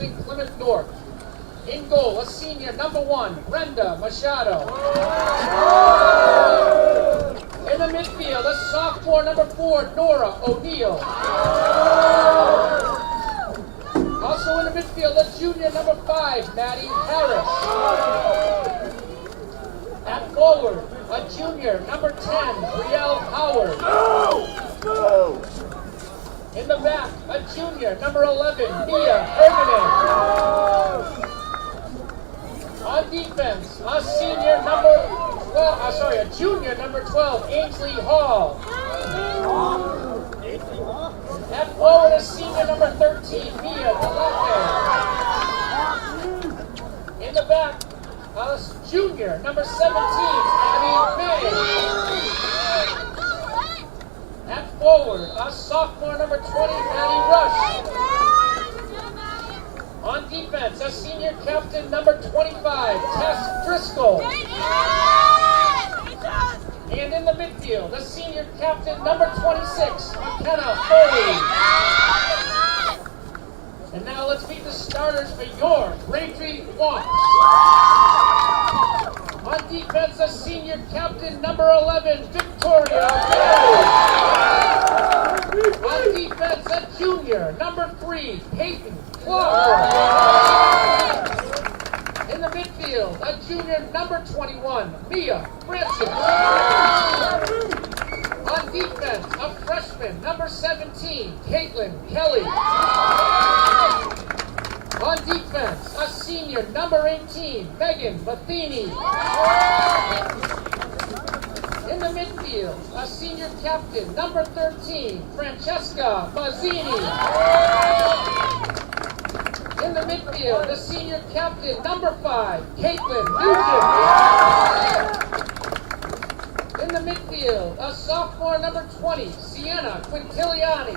representing Plymouth North. In goal, a senior, number 1, Brenda Machado. In the midfield, a sophomore, number 4, Nora O'Neill. Also in the midfield, a junior, number 5, Maddie Harris. At forward, a junior, number 10, Brielle Howard. In the back, a junior, number 11, Mia Hermanen. On defense, a senior, a junior, number 12, Ainsley Hall. At forward, a senior, number 13, Mia Delete. In the back, a junior, number 17, Abby May. At forward, a sophomore, number 20, Maddie Rush. On defense, a senior captain, number 25, Tess Driscoll. And in the midfield, a senior captain, number 26, McKenna Foley. And now let's meet the starters for your Braintree Wasps. On defense, a senior captain, number 11, Victoria Berry. On defense, a junior, number 3, Peyton Clark. In the midfield, a junior, number 21, Mia Francis. On defense, a freshman, number 17, Caitlin Kelly. On defense, a senior, number 18, Megan Matheny. In the midfield, a senior captain, number 13, Francesca Mazzini. In the midfield, a senior captain, number 5, Caitlin Nugent. In the midfield, a sophomore, number 20, Sienna Quintiliani.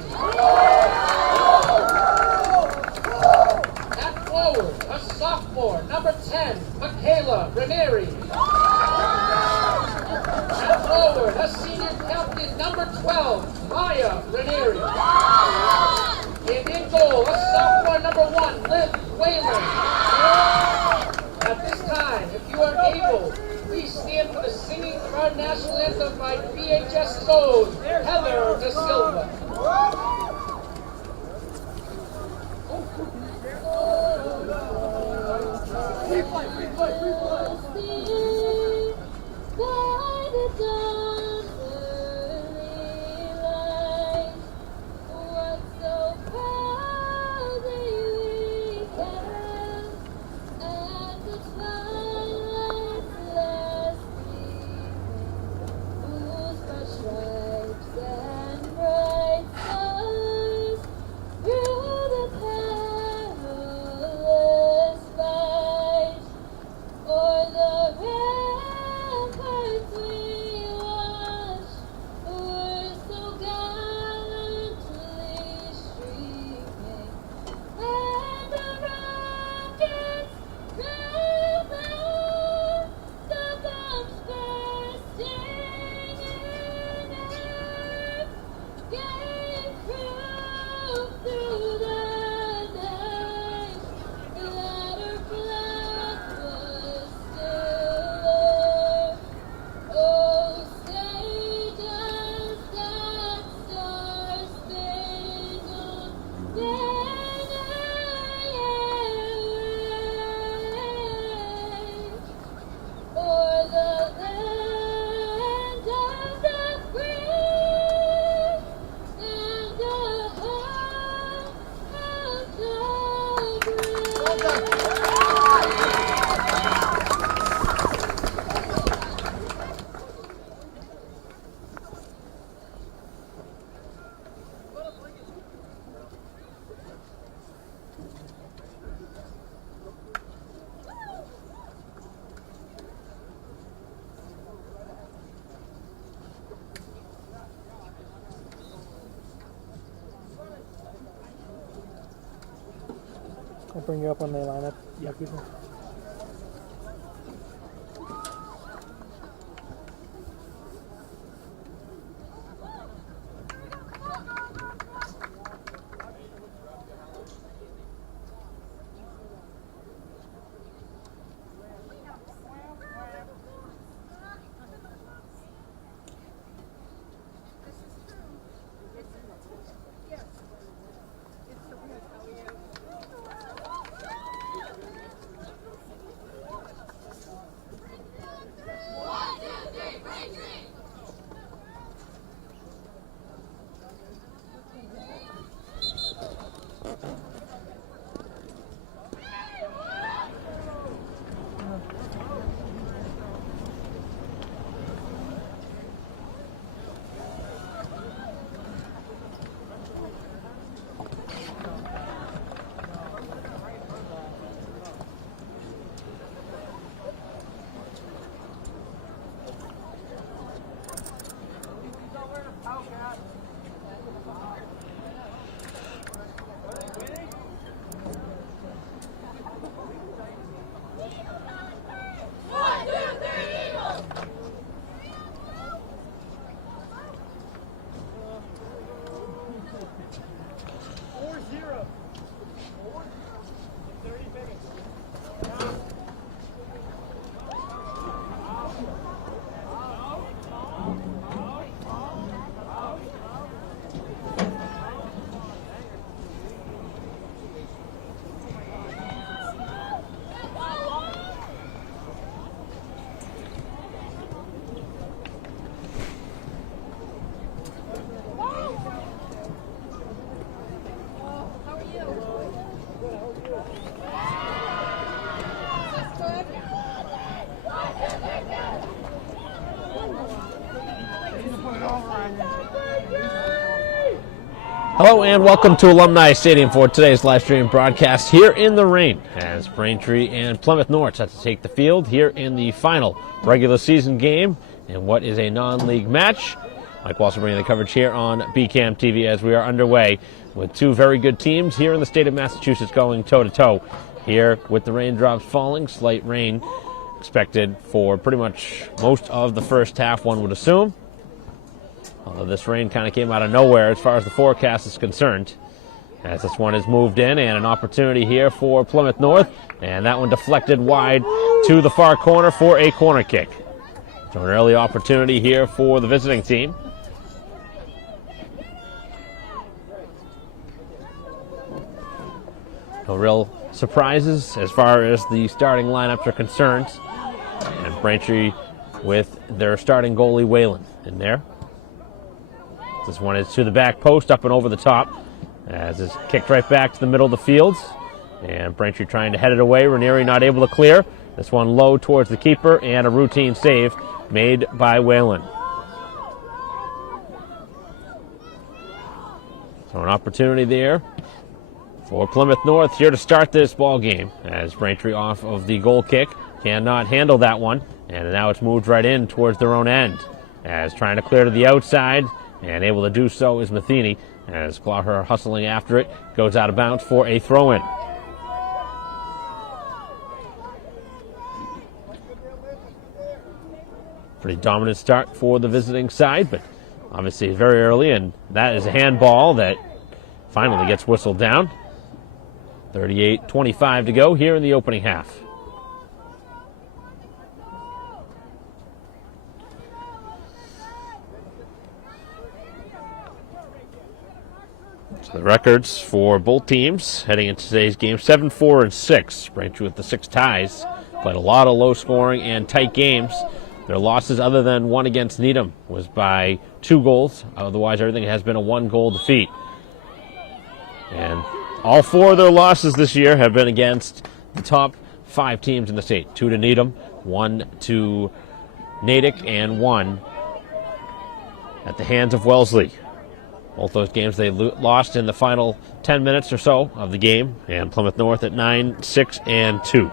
At forward, a sophomore, number 10, Michaela Ranieri. At forward, a senior captain, number 12, Maya Ranieri. And in goal, a sophomore, number 1, Liv Whalen. At this time, if you are able, please stand for the singing of our national anthem by VHS Code, Heather Da Silva. I'll bring you up when they line up. Yeah. People. Hello and welcome to Alumni Stadium for today's live stream broadcast here in the rain as Braintree and Plymouth North set to take the field here in the final regular season game in what is a non-league match. Mike Walsh bringing the coverage here on BCAM TV as we are underway with two very good teams here in the state of Massachusetts going toe-to-toe here with the raindrops falling. Slight rain expected for pretty much most of the first half, one would assume. Although this rain kind of came out of nowhere as far as the forecast is concerned. As this one is moved in, and an opportunity here for Plymouth North. And that one deflected wide to the far corner for a corner kick. So an early opportunity here for the visiting team. No real surprises as far as the starting lineups are concerned. And Braintree with their starting goalie, Whalen, in there. This one is to the back post, up and over the top, as it's kicked right back to the middle of the field. And Braintree trying to head it away. Ranieri not able to clear. This one low towards the keeper, and a routine save made by Whalen. So an opportunity there for Plymouth North here to start this ball game, as Braintree off of the goal kick cannot handle that one, and now it's moved right in towards their own end, as trying to clear to the outside. And able to do so is Matheny, as Clawher hustling after it, goes out of bounds for a throw-in. Pretty dominant start for the visiting side, but obviously very early, and that is a handball that finally gets whistled down. 38-25 to go here in the opening half. The records for both teams heading into today's game, 7-4-6. Braintree with the 6 ties. Played a lot of low scoring and tight games. Their losses, other than one against Needham, was by 2 goals. Otherwise, everything has been a 1-goal defeat. And all 4 of their losses this year have been against the top 5 teams in the state. 2 to Needham, 1 to Natick, and 1 at the hands of Wellesley. Both those games they lost in the final 10 minutes or so of the game, and Plymouth North at 9-6-2.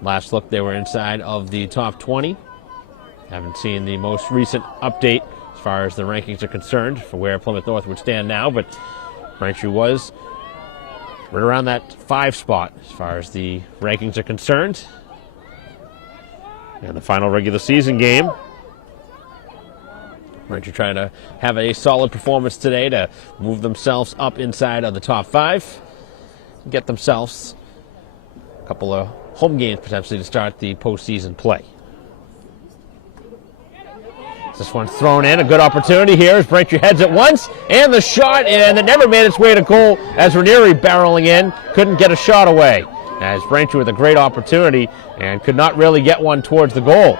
Last look, they were inside of the top 20. Haven't seen the most recent update as far as the rankings are concerned for where Plymouth North would stand now, but Braintree was right around that 5 spot as far as the rankings are concerned. And the final regular season game, Braintree trying to have a solid performance today to move themselves up inside of the top 5. Get themselves a couple of home games potentially to start the postseason play. This one's thrown in. A good opportunity here as Braintree heads it once. And the shot, and it never made its way to goal as Ranieri barreling in. Couldn't get a shot away. As Braintree with a great opportunity and could not really get one towards the goal.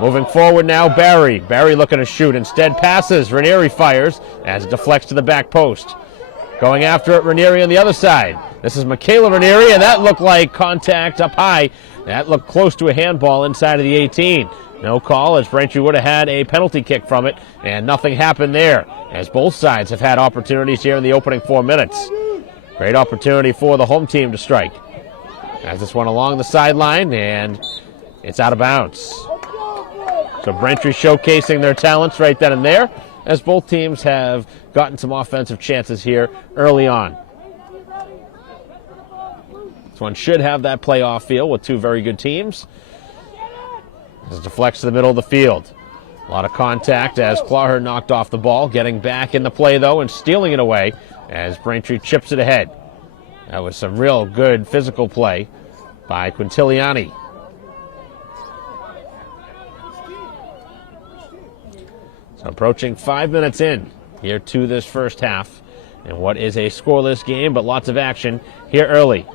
Moving forward now, Barry. Barry looking to shoot. Instead passes. Ranieri fires as it deflects to the back post. Going after it, Ranieri on the other side. This is Michaela Ranieri, and that looked like contact up high. That looked close to a handball inside of the 18. No call, as Braintree would have had a penalty kick from it, and nothing happened there, as both sides have had opportunities here in the opening 4 minutes. Great opportunity for the home team to strike. As this one along the sideline, and it's out of bounds. So Braintree showcasing their talents right then and there, as both teams have gotten some offensive chances here early on. This one should have that playoff feel with two very good teams. This deflects to the middle of the field. A lot of contact as Clawher knocked off the ball, getting back in the play though and stealing it away as Braintree chips it ahead. That was some real good physical play by Quintiliani. So approaching 5 minutes in here to this first half, and what is a scoreless game, but lots of action here early.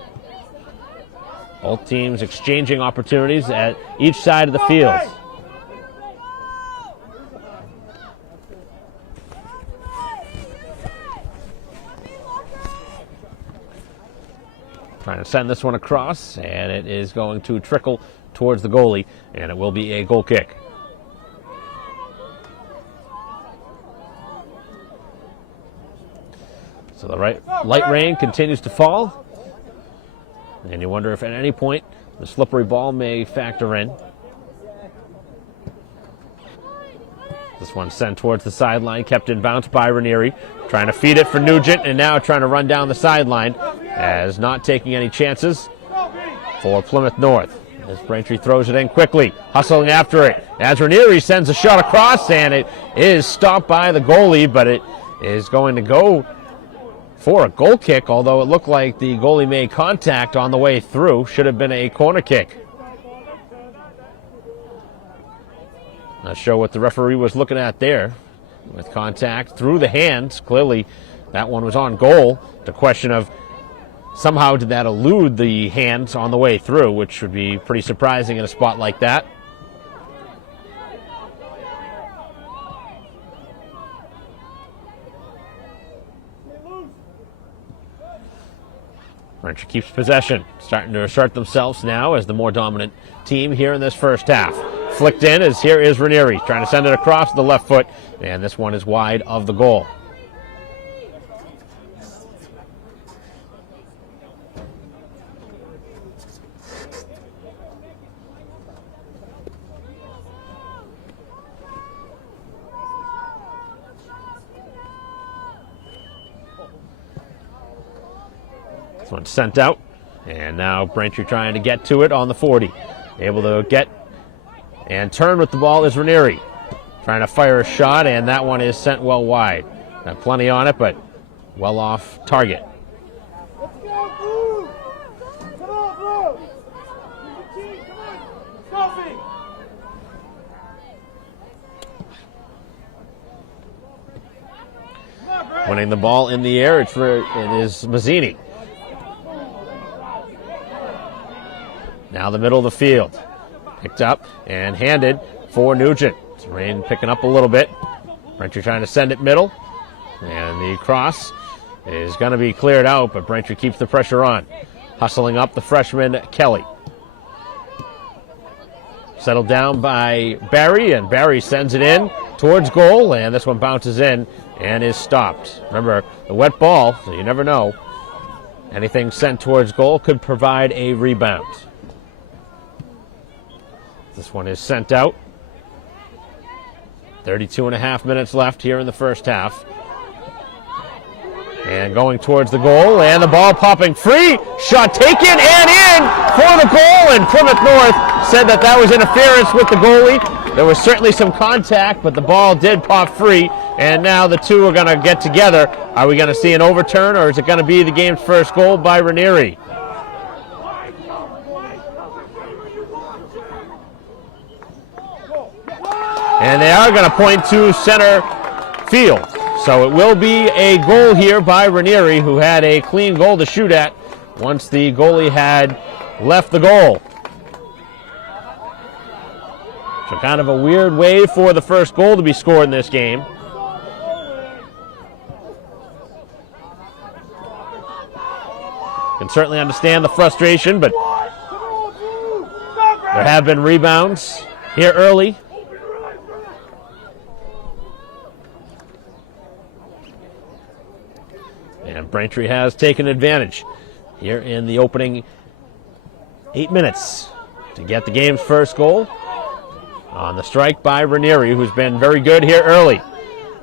Both teams exchanging opportunities at each side of the field. Trying to send this one across, and it is going to trickle towards the goalie, and it will be a goal kick. So the light rain continues to fall, and you wonder if at any point the slippery ball may factor in. This one sent towards the sideline, kept in bounce by Ranieri, trying to feed it for Nugent, and now trying to run down the sideline, as not taking any chances for Plymouth North. As Braintree throws it in quickly, hustling after it, as Ranieri sends a shot across, and it is stopped by the goalie, but it is going to go for a goal kick, although it looked like the goalie made contact on the way through. Should have been a corner kick. Not sure what the referee was looking at there with contact through the hands. Clearly that one was on goal. The question of somehow did that elude the hands on the way through, which would be pretty surprising in a spot like that. Braintree keeps possession, starting to assert themselves now as the more dominant team here in this first half. Flicked in as here is Ranieri, trying to send it across the left foot, and this one is wide of the goal. This one's sent out, and now Braintree trying to get to it on the 40. Able to get and turn with the ball is Ranieri. Trying to fire a shot, and that one is sent well wide. Got plenty on it, but well off target. Let's go, Blue! Come on, bro! Come on! Coffee! Winning the ball in the air, it is Mazzini. Now the middle of the field. Picked up and handed for Nugent. It's rain picking up a little bit. Braintree trying to send it middle. And the cross is going to be cleared out, but Braintree keeps the pressure on. Hustling up the freshman, Kelly. Settled down by Barry, and Barry sends it in towards goal, and this one bounces in and is stopped. Remember, the wet ball, so you never know. Anything sent towards goal could provide a rebound. This one is sent out. 32.5 minutes left here in the first half. And going towards the goal, and the ball popping free. Shot taken and in for the goal, and Plymouth North said that that was interference with the goalie. There was certainly some contact, but the ball did pop free, and now the two are going to get together. Are we going to see an overturn, or is it going to be the game's first goal by Ranieri? And they are going to point to center field. So it will be a goal here by Ranieri, who had a clean goal to shoot at once the goalie had left the goal. So kind of a weird way for the first goal to be scored in this game. Can certainly understand the frustration, but there have been rebounds here early. And Braintree has taken advantage here in the opening 8 minutes to get the game's first goal on the strike by Ranieri, who's been very good here early.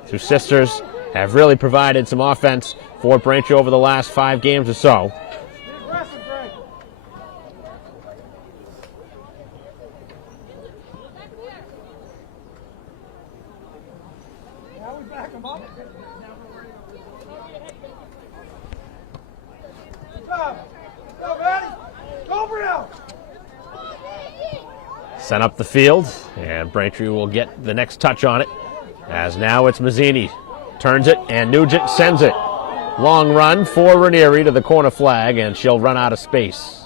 Two sisters have really provided some offense for Braintree over the last 5 games or so. Sent up the field, and Braintree will get the next touch on it, as now it's Mazzini. Turns it, and Nugent sends it. Long run for Ranieri to the corner flag, and she'll run out of space.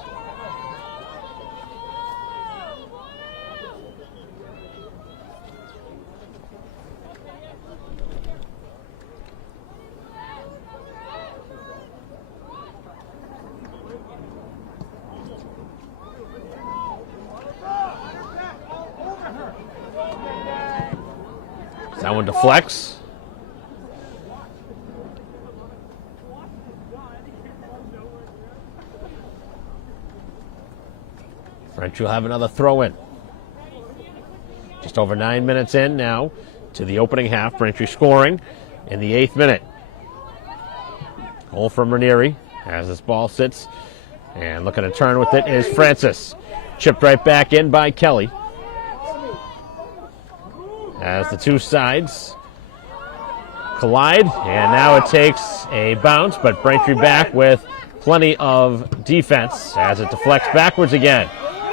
That one deflects. French will have another throw in. Just over 9 minutes in now to the opening half. Braintree scoring in the 8th minute. Goal from Ranieri as this ball sits. And looking to turn with it is Francis. Chipped right back in by Kelly. As the two sides collide, and now it takes a bounce, but Braintree back with plenty of defense as it deflects backwards again,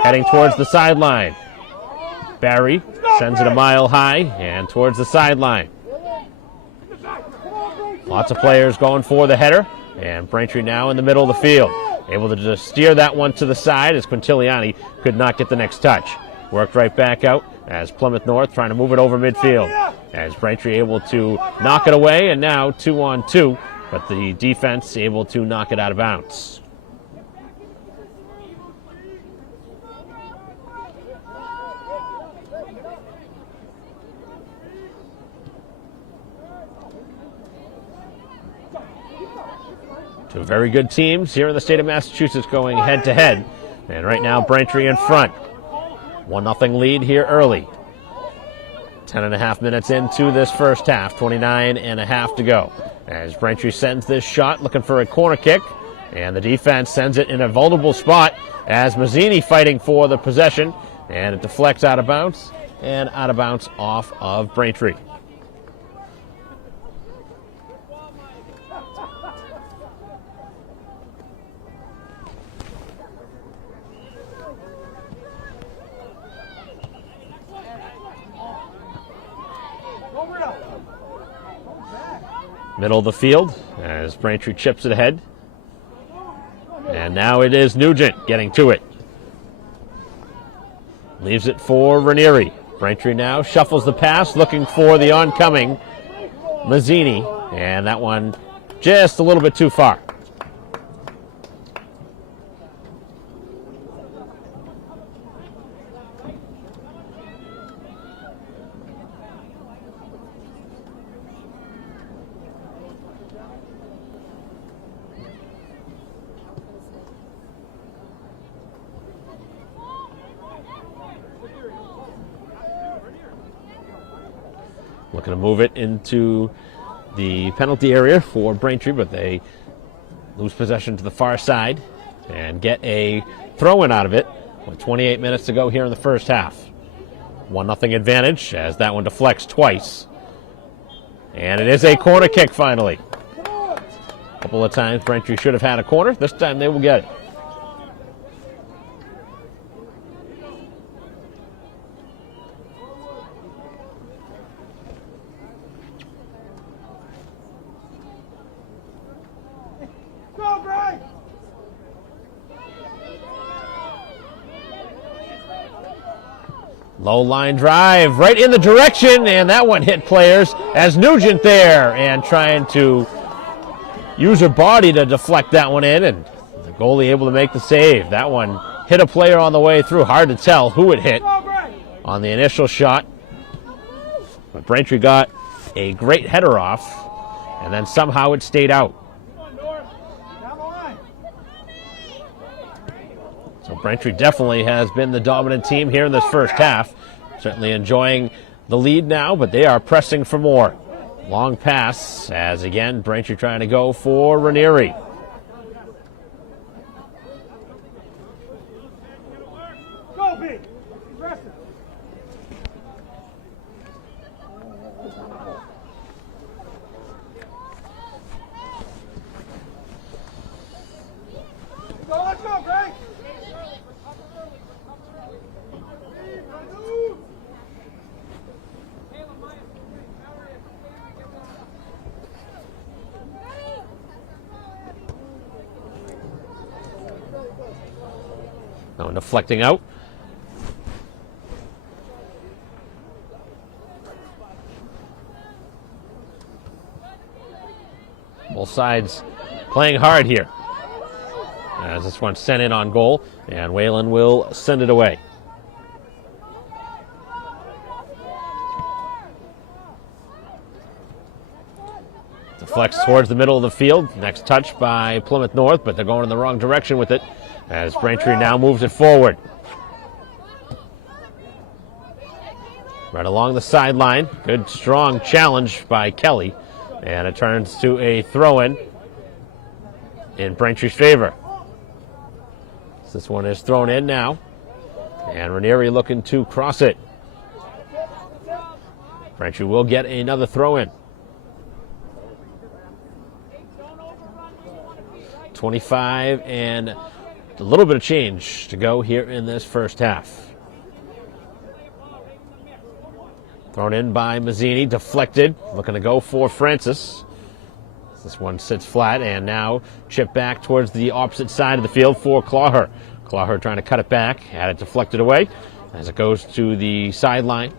heading towards the sideline. Barry sends it a mile high and towards the sideline. Lots of players going for the header, and Braintree now in the middle of the field, able to just steer that one to the side as Quintiliani could not get the next touch. Worked right back out as Plymouth North trying to move it over midfield. As Braintree able to knock it away, and now 2-on-2, but the defense able to knock it out of bounds. Two very good teams here in the state of Massachusetts going head-to-head. And right now Braintree in front. 1-0 lead here early. 10.5 minutes into this first half, 29.5 to go. As Braintree sends this shot, looking for a corner kick, and the defense sends it in a vulnerable spot as Mazzini fighting for the possession, and it deflects out of bounds, and out of bounds off of Braintree. Middle of the field as Braintree chips it ahead. And now it is Nugent getting to it. Leaves it for Ranieri. Braintree now shuffles the pass, looking for the oncoming Mazzini. And that one just a little bit too far. Looking to move it into the penalty area for Braintree, but they lose possession to the far side and get a throw-in out of it with 28 minutes to go here in the first half. 1-0 advantage as that one deflects twice. And it is a corner kick finally. A couple of times Braintree should have had a corner. This time they will get it. Low line drive right in the direction, and that one hit players as Nugent there and trying to use her body to deflect that one in, and the Goalie able to make the save. That one hit a player on the way through. Hard to tell who it hit on the initial shot. But Braintree got a great header off, and then somehow it stayed out. So Braintree definitely has been the dominant team here in this first half. Certainly enjoying the lead now, but they are pressing for more. Long pass, as again, Braintree trying to go for Ranieri. Go, B. Aggressive. Go, let's go, Greg. No, deflecting out. Both sides playing hard here. As this one sent in on goal, and Whalen will send it away. Deflects towards the middle of the field. Next touch by Plymouth North, but they're going in the wrong direction with it as Braintree now moves it forward. Right along the sideline. Good, strong challenge by Kelly. And it turns to a throw-in in Braintree's favor. So this one is thrown in now. And Ranieri looking to cross it. Braintree will get another throw-in. 25 and a little bit of change to go here in this first half. Thrown in by Mazzini, deflected, looking to go for Francis. This one sits flat and now chipped back towards the opposite side of the field for Clawher. Clawher trying to cut it back, had it deflected away as it goes to the sideline.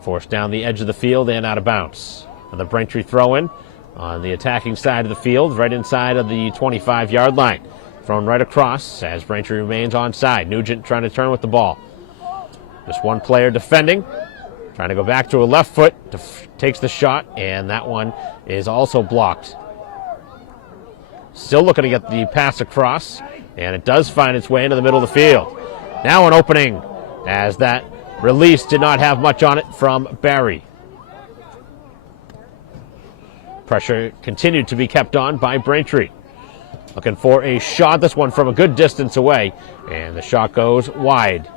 Forced down the edge of the field and out of bounds. Another Braintree throw-in on the attacking side of the field, right inside of the 25-yard line. Thrown right across as Braintree remains onside. Nugent trying to turn with the ball. Just one player defending. Trying to go back to a left foot. Takes the shot, and that one is also blocked. Still looking to get the pass across, and it does find its way into the middle of the field. Now an opening, as that release did not have much on it from Barry. Pressure continued to be kept on by Braintree. Looking for a shot, this one from a good distance away, and the shot goes wide.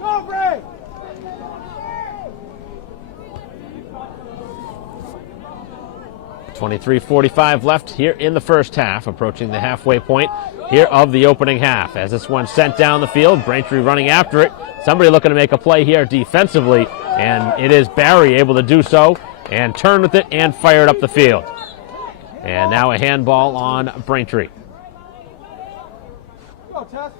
Go, Greg. 23:45 left here in the first half, approaching the halfway point here of the opening half. As this one sent down the field, Braintree running after it. Somebody looking to make a play here defensively, and it is Barry able to do so and turn with it and fire it up the field. And now a handball on Braintree. Go, Tess.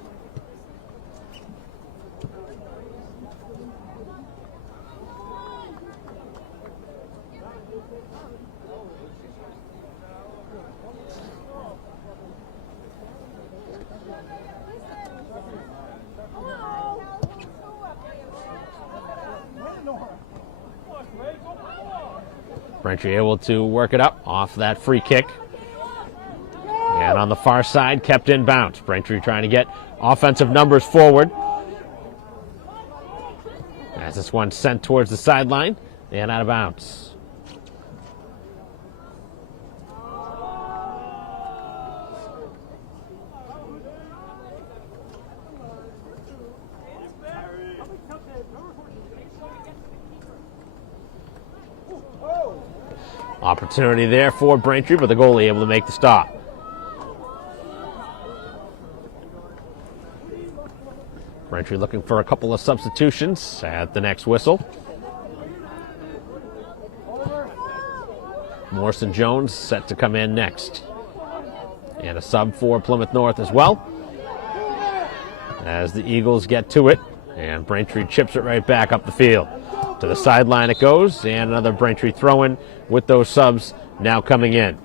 Braintree able to work it up off that free kick. And on the far side, kept in bounds. Braintree trying to get offensive numbers forward. As this one sent towards the sideline and out of bounds. Opportunity there for Braintree, but the goalie able to make the stop. Braintree looking for a couple of substitutions at the next whistle. Morrison Jones set to come in next. And a sub for Plymouth North as well. As the Eagles get to it, and Braintree chips it right back up the field. To the sideline it goes, and another Braintree throw-in with those subs now coming in.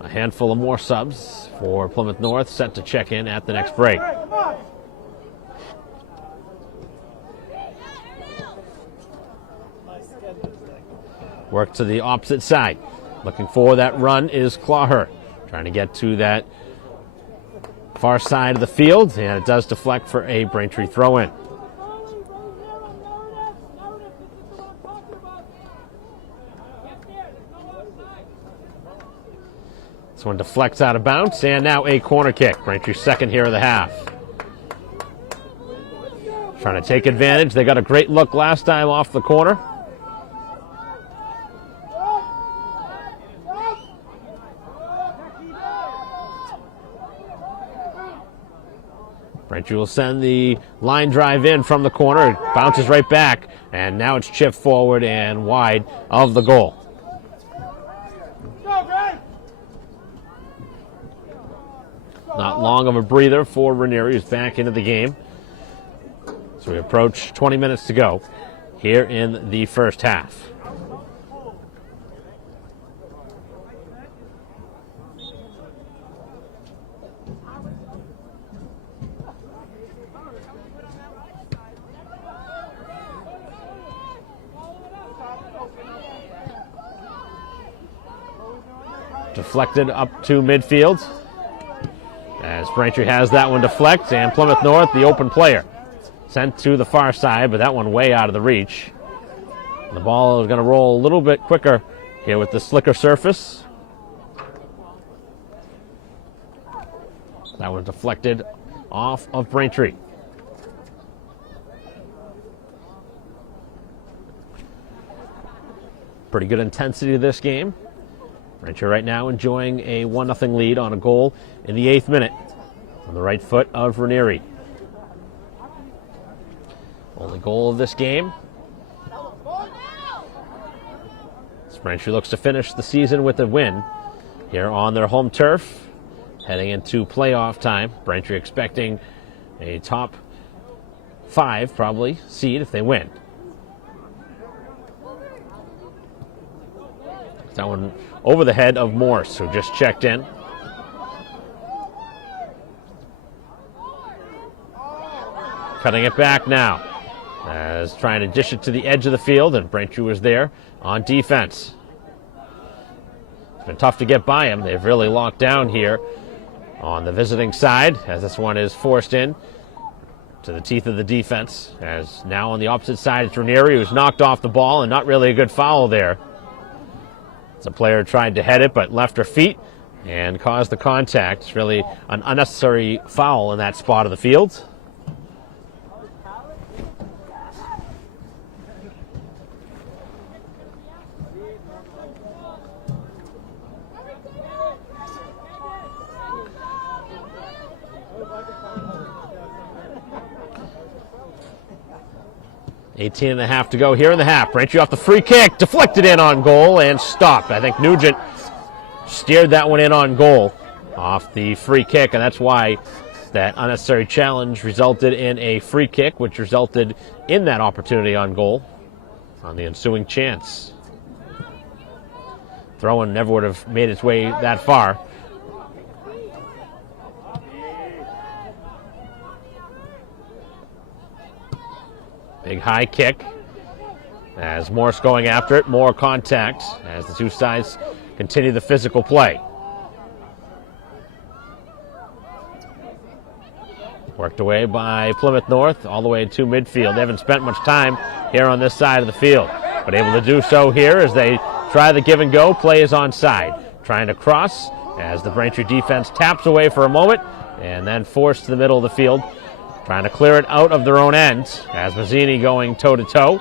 A handful of more subs for Plymouth North set to check in at the next break. Work to the opposite side. Looking for that run is Clawher. Trying to get to that far side of the field, and it does deflect for a Braintree throw-in. This one deflects out of bounds, and now a corner kick. Braintree's second here of the half. Trying to take advantage. They got a great look last time off the corner. Braintree will send the line drive in from the corner. It bounces right back, and now it's chipped forward and wide of the goal. Not long of a breather for Ranieri, who's back into the game. So we approach 20 minutes to go here in the first half. Deflected up to midfield as Braintree has that one deflect, and Plymouth North, the open player, sent to the far side, but that one way out of the reach. The ball is going to roll a little bit quicker here with the slicker surface. That one deflected off of Braintree. Pretty good intensity to this game. Braintree right now enjoying a 1-0 lead on a goal in the 8th minute on the right foot of Ranieri. Only goal of this game. Braintree looks to finish the season with a win here on their home turf, heading into playoff time. Braintree expecting a top 5 probably seed if they win. That one over the head of Morse, who just checked in. Cutting it back now, as trying to dish it to the edge of the field, and Braintree was there on defense. It's been tough to get by him. They've really locked down here on the visiting side, as this one is forced in to the teeth of the defense. As now on the opposite side, it's Ranieri, who's knocked off the ball, and not really a good foul there. The player tried to head it, but left her feet and caused the contact. It's really an unnecessary foul in that spot of the field. $18 and a half to go here in the half. Braintree off the free kick, deflected in on goal and stopped. I think Nugent steered that one in on goal off the free kick, and that's why that unnecessary challenge resulted in a free kick, which resulted in that opportunity on goal on the ensuing chance. Throw-in never would have made its way that far. Big high kick as Morse going after it. More contact as the two sides continue the physical play. Worked away by Plymouth North all the way to midfield. They haven't spent much time here on this side of the field, but able to do so here as they try the give and go. Play is onside. Trying to cross as the Braintree defense taps away for a moment and then forced to the middle of the field. Trying to clear it out of their own end as Mazzini going toe-to-toe.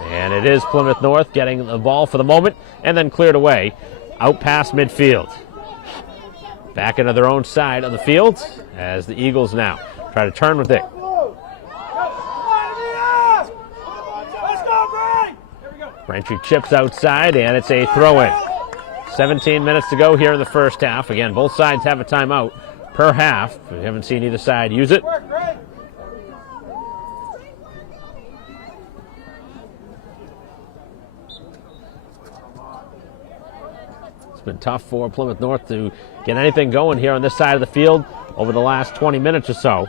And it is Plymouth North getting the ball for the moment and then cleared away out past midfield. Back into their own side of the field as the Eagles now try to turn with it. Braintree chips outside, and it's a throw-in. 17 minutes to go here in the first half. Again, both sides have a timeout per half. We haven't seen either side use it. It's been tough for Plymouth North to get anything going here on this side of the field over the last 20 minutes or so.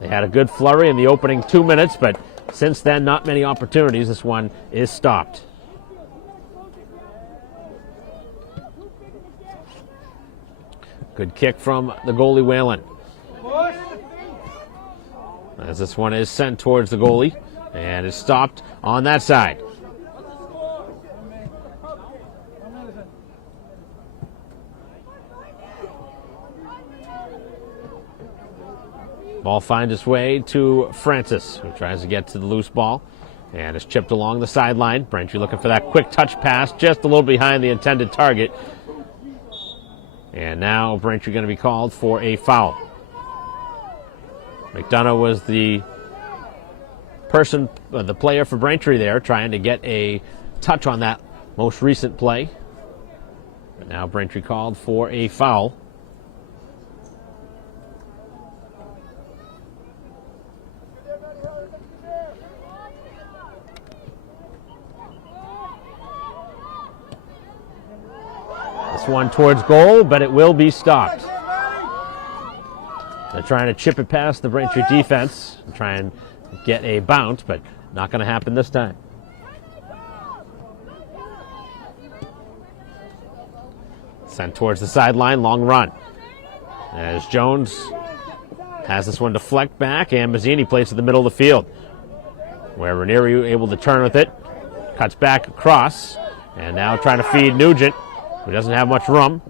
They had a good flurry in the opening 2 minutes, but since then, not many opportunities. This one is stopped. Good kick from the goalie, Whalen. As this one is sent towards the goalie and is stopped on that side. Ball finds its way to Francis, who tries to get to the loose ball and is chipped along the sideline. Braintree looking for that quick touch pass just a little behind the intended target. And now Braintree going to be called for a foul. McDonough was the player for Braintree there, trying to get a touch on that most recent play. But now Braintree called for a foul. This one towards goal, but it will be stopped. They're trying to chip it past the Braintree defense and try and get a bounce, but not going to happen this time. Sent towards the sideline, long run. As Jones has this one deflect back, and Mazzini plays to the middle of the field, where Ranieri able to turn with it. Cuts back across, and now trying to feed Nugent, who doesn't have much room.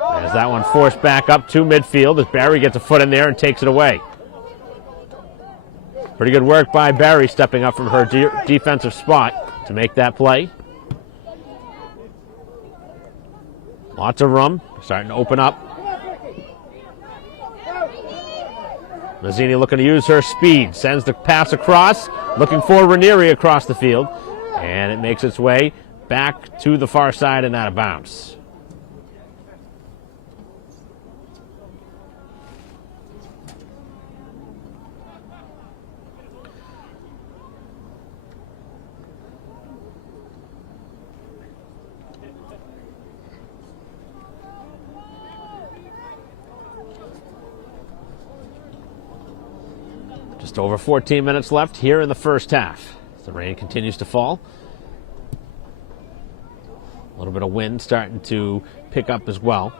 As that one forced back up to midfield as Barry gets a foot in there and takes it away. Pretty good work by Barry, stepping up from her defensive spot to make that play. Lots of room, starting to open up. Mazzini looking to use her speed, sends the pass across, looking for Ranieri across the field, and it makes its way back to the far side and out of bounds. Just over 14 minutes left here in the first half. The rain continues to fall. A little bit of wind starting to pick up as well.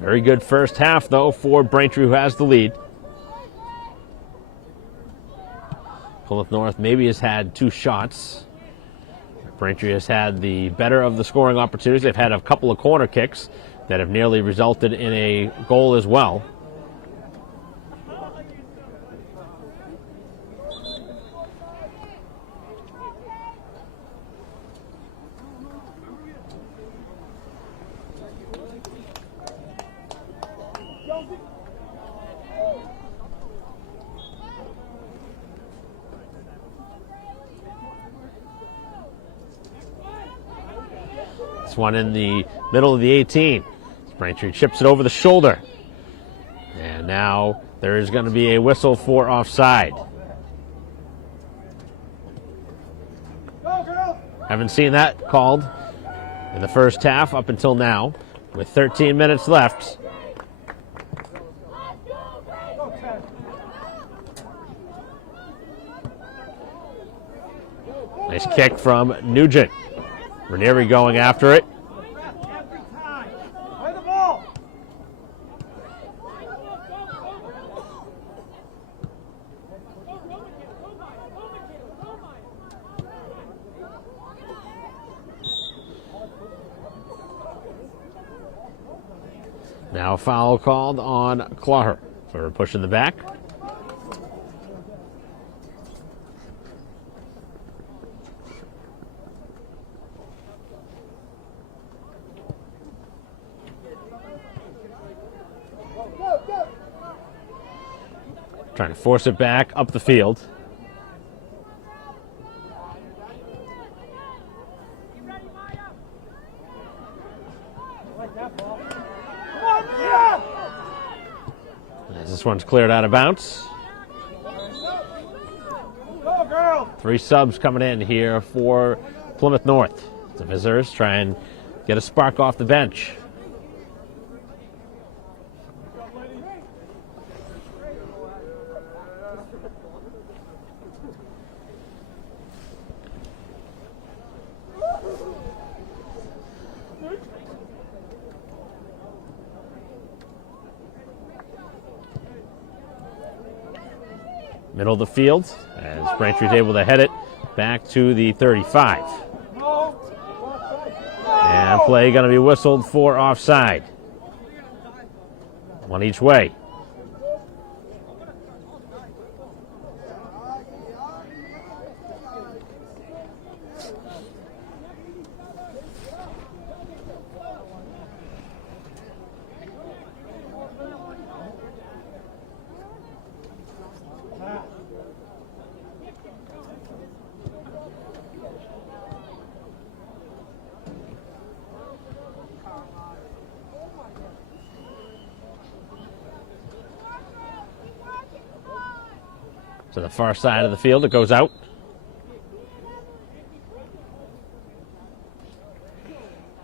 Very good first half, though, for Braintree, who has the lead. Plymouth North maybe has had 2 shots. Braintree has had the better of the scoring opportunities. They've had a couple of corner kicks that have nearly resulted in a goal as well. This one in the middle of the 18. Braintree chips it over the shoulder. And now there is going to be a whistle for offside. Haven't seen that called in the first half up until now. With 13 minutes left. Nice kick from Nugent. Ranieri going after it. Now a foul called on Clawher for pushing the back. Trying to force it back up the field. As this one's cleared out of bounds. 3 subs coming in here for Plymouth North. The visitors try and get a spark off the bench. Middle of the field as Braintree's able to head it back to the 35. And play going to be whistled for offside. One each way. To the far side of the field, it goes out.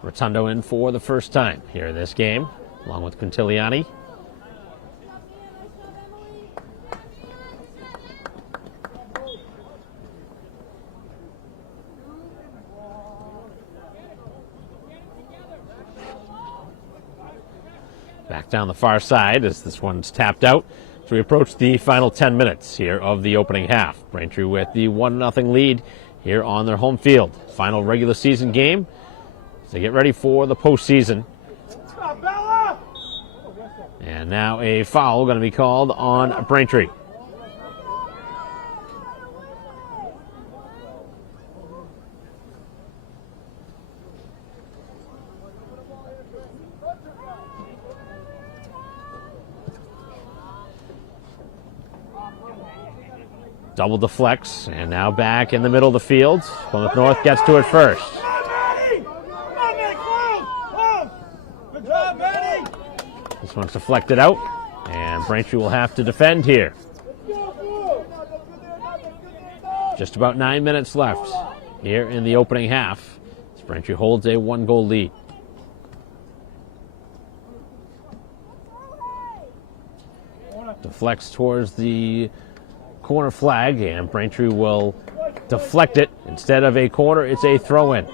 Rotundo in for the first time here in this game, along with Quintiliani. Back down the far side as this one's tapped out. So we approach the final 10 minutes here of the opening half. Braintree with the 1-0 lead here on their home field. Final regular season game as they get ready for the postseason. And now a foul going to be called on Braintree. Double deflects, and now back in the middle of the field. Plymouth North gets to it first. This one's deflected out, and Braintree will have to defend here. Just about 9 minutes left here in the opening half. As Braintree holds a 1-goal lead. Deflects towards the corner flag, and Braintree will deflect it. Instead of a corner, it's a throw-in.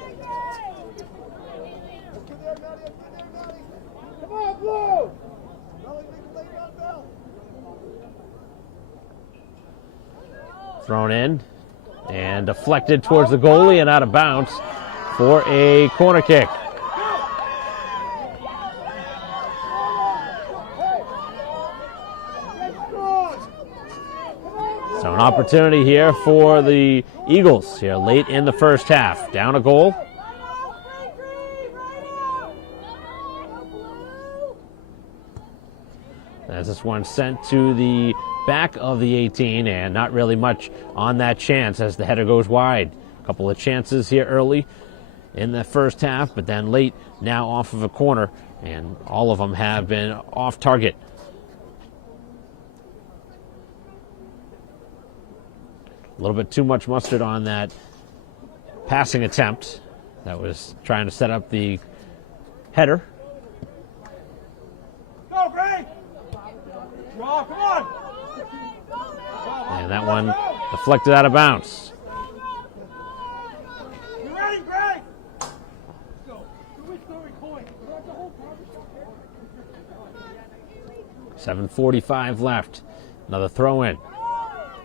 Thrown in and deflected towards the goalie and out of bounds for a corner kick. So an opportunity here for the Eagles here late in the first half. Down a goal. As this one sent to the back of the 18, and not really much on that chance as the header goes wide. A couple of chances here early in the first half, but then late now off of a corner, and all of them have been off target. A little bit too much mustard on that passing attempt that was trying to set up the header. Go, Greg! Draw, come on! And that one deflected out of bounds. You ready, Greg? 7:45 left. Another throw in.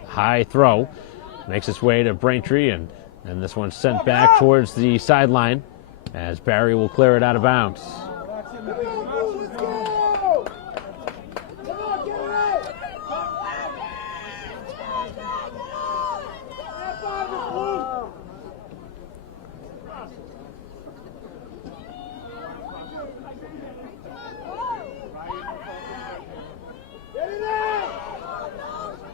High throw. Makes its way to Braintree, and this one's sent back towards the sideline as Barry will clear it out of bounds. Let's go! Come on, get it! Get it out!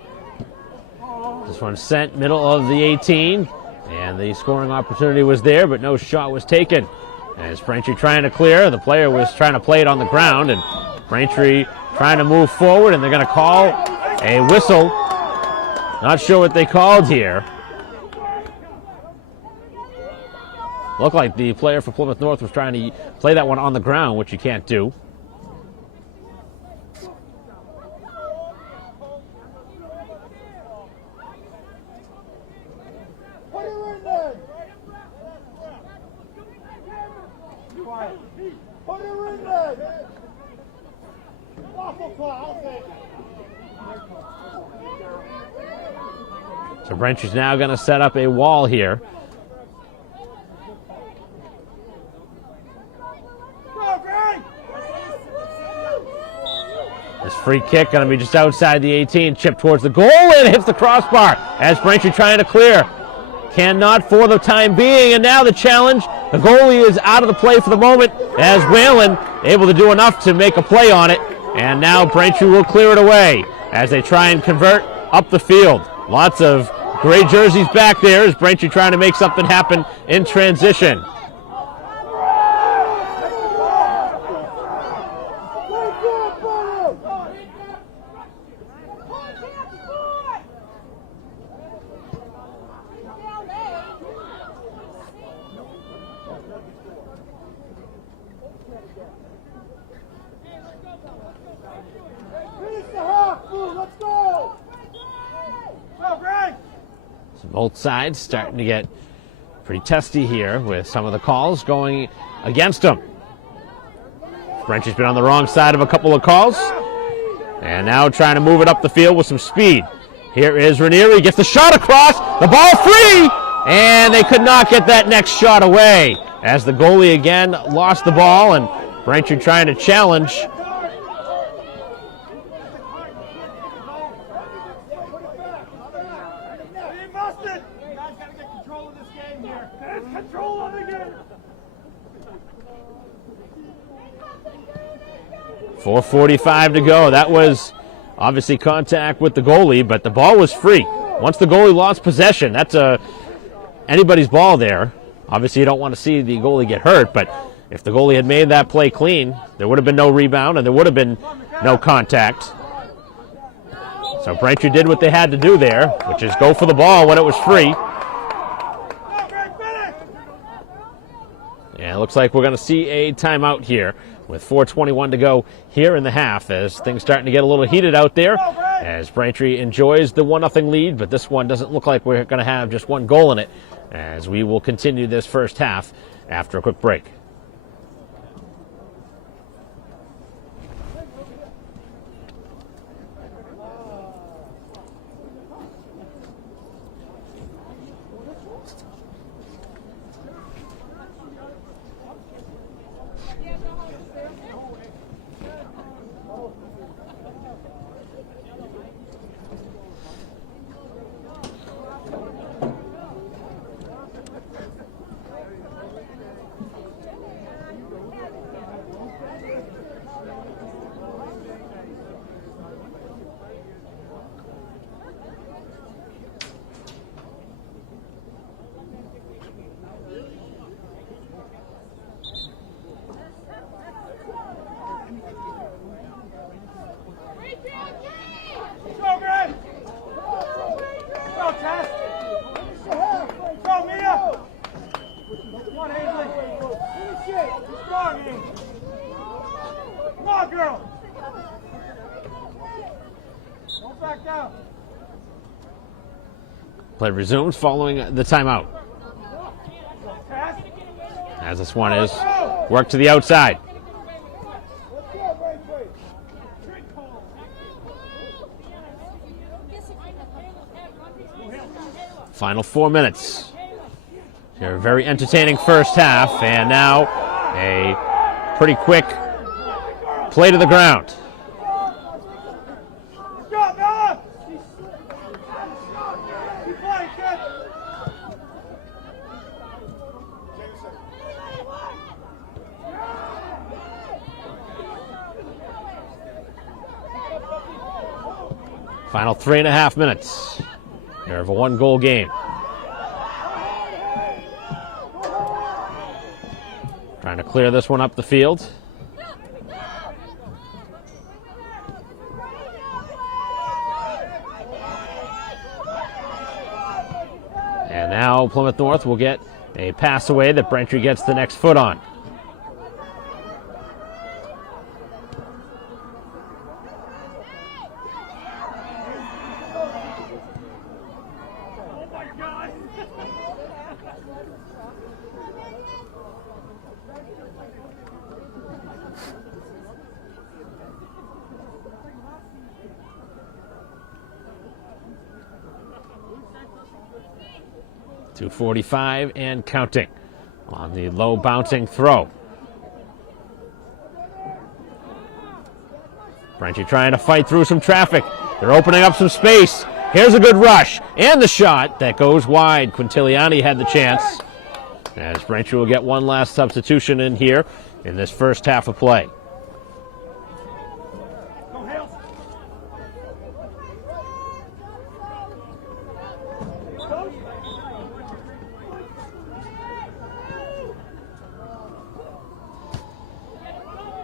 This one sent middle of the 18, and the scoring opportunity was there, but no shot was taken. As Braintree trying to clear, the player was trying to play it on the ground, and Braintree trying to move forward, and they're going to call a whistle. Not sure what they called here. Looked like the player for Plymouth North was trying to play that one on the ground, which you can't do. Put her in there. Put her in there. Awful call, I'll take it. So Braintree's now going to set up a wall here. This free kick going to be just outside the 18, chipped towards the goal, and hits the crossbar as Braintree trying to clear. Cannot for the time being, and now the challenge. The goalie is out of the play for the moment as Whalen able to do enough to make a play on it, and now Braintree will clear it away as they try and convert up the field. Lots of gray jerseys back there as Braintree trying to make something happen in transition. So both sides starting to get pretty testy here with some of the calls going against them. Braintree's been on the wrong side of a couple of calls, and now trying to move it up the field with some speed. Here is Ranieri, gets the shot across, the ball free, and they could not get that next shot away as the goalie again lost the ball, and Braintree trying to challenge. Control of the game. 4:45 to go. That was obviously contact with the goalie, but the ball was free. Once the goalie lost possession, that's anybody's ball there. Obviously, you don't want to see the goalie get hurt, but if the goalie had made that play clean, there would have been no rebound and there would have been no contact. So Braintree did what they had to do there, which is go for the ball when it was free. And it looks like we're going to see a timeout here with 4:21 to go here in the half as things starting to get a little heated out there as Braintree enjoys the 1-0 lead, but this one doesn't look like we're going to have just one goal in it as we will continue this first half after a quick break. Play resumes following the timeout. As this one is worked to the outside. Final 4 minutes. Here, a very entertaining first half, and now a pretty quick play to the ground. Final 3.5 minutes. They have a one-goal game. Trying to clear this one up the field. And now Plymouth North will get a pass away that Braintree gets the next foot on. .245 and counting on the low bouncing throw. Braintree trying to fight through some traffic. They're opening up some space. Here's a good rush and the shot that goes wide. Quintiliani had the chance, as Braintree will get one last substitution in here in this first half of play.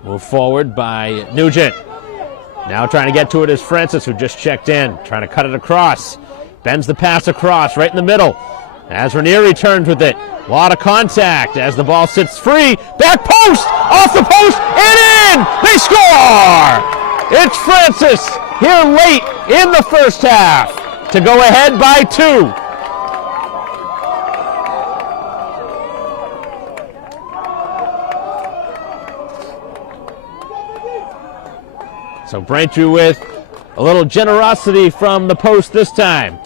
Moved forward by Nugent. Now trying to get to it is Francis, who just checked in. Trying to cut it across. Bends the pass across, right in the middle. As Ranieri returns with it. A lot of contact as the ball sits free. Back post! Off the post! And in! They score! It's Francis here late in the first half to go ahead by 2. So Braintree with a little generosity from the post this time.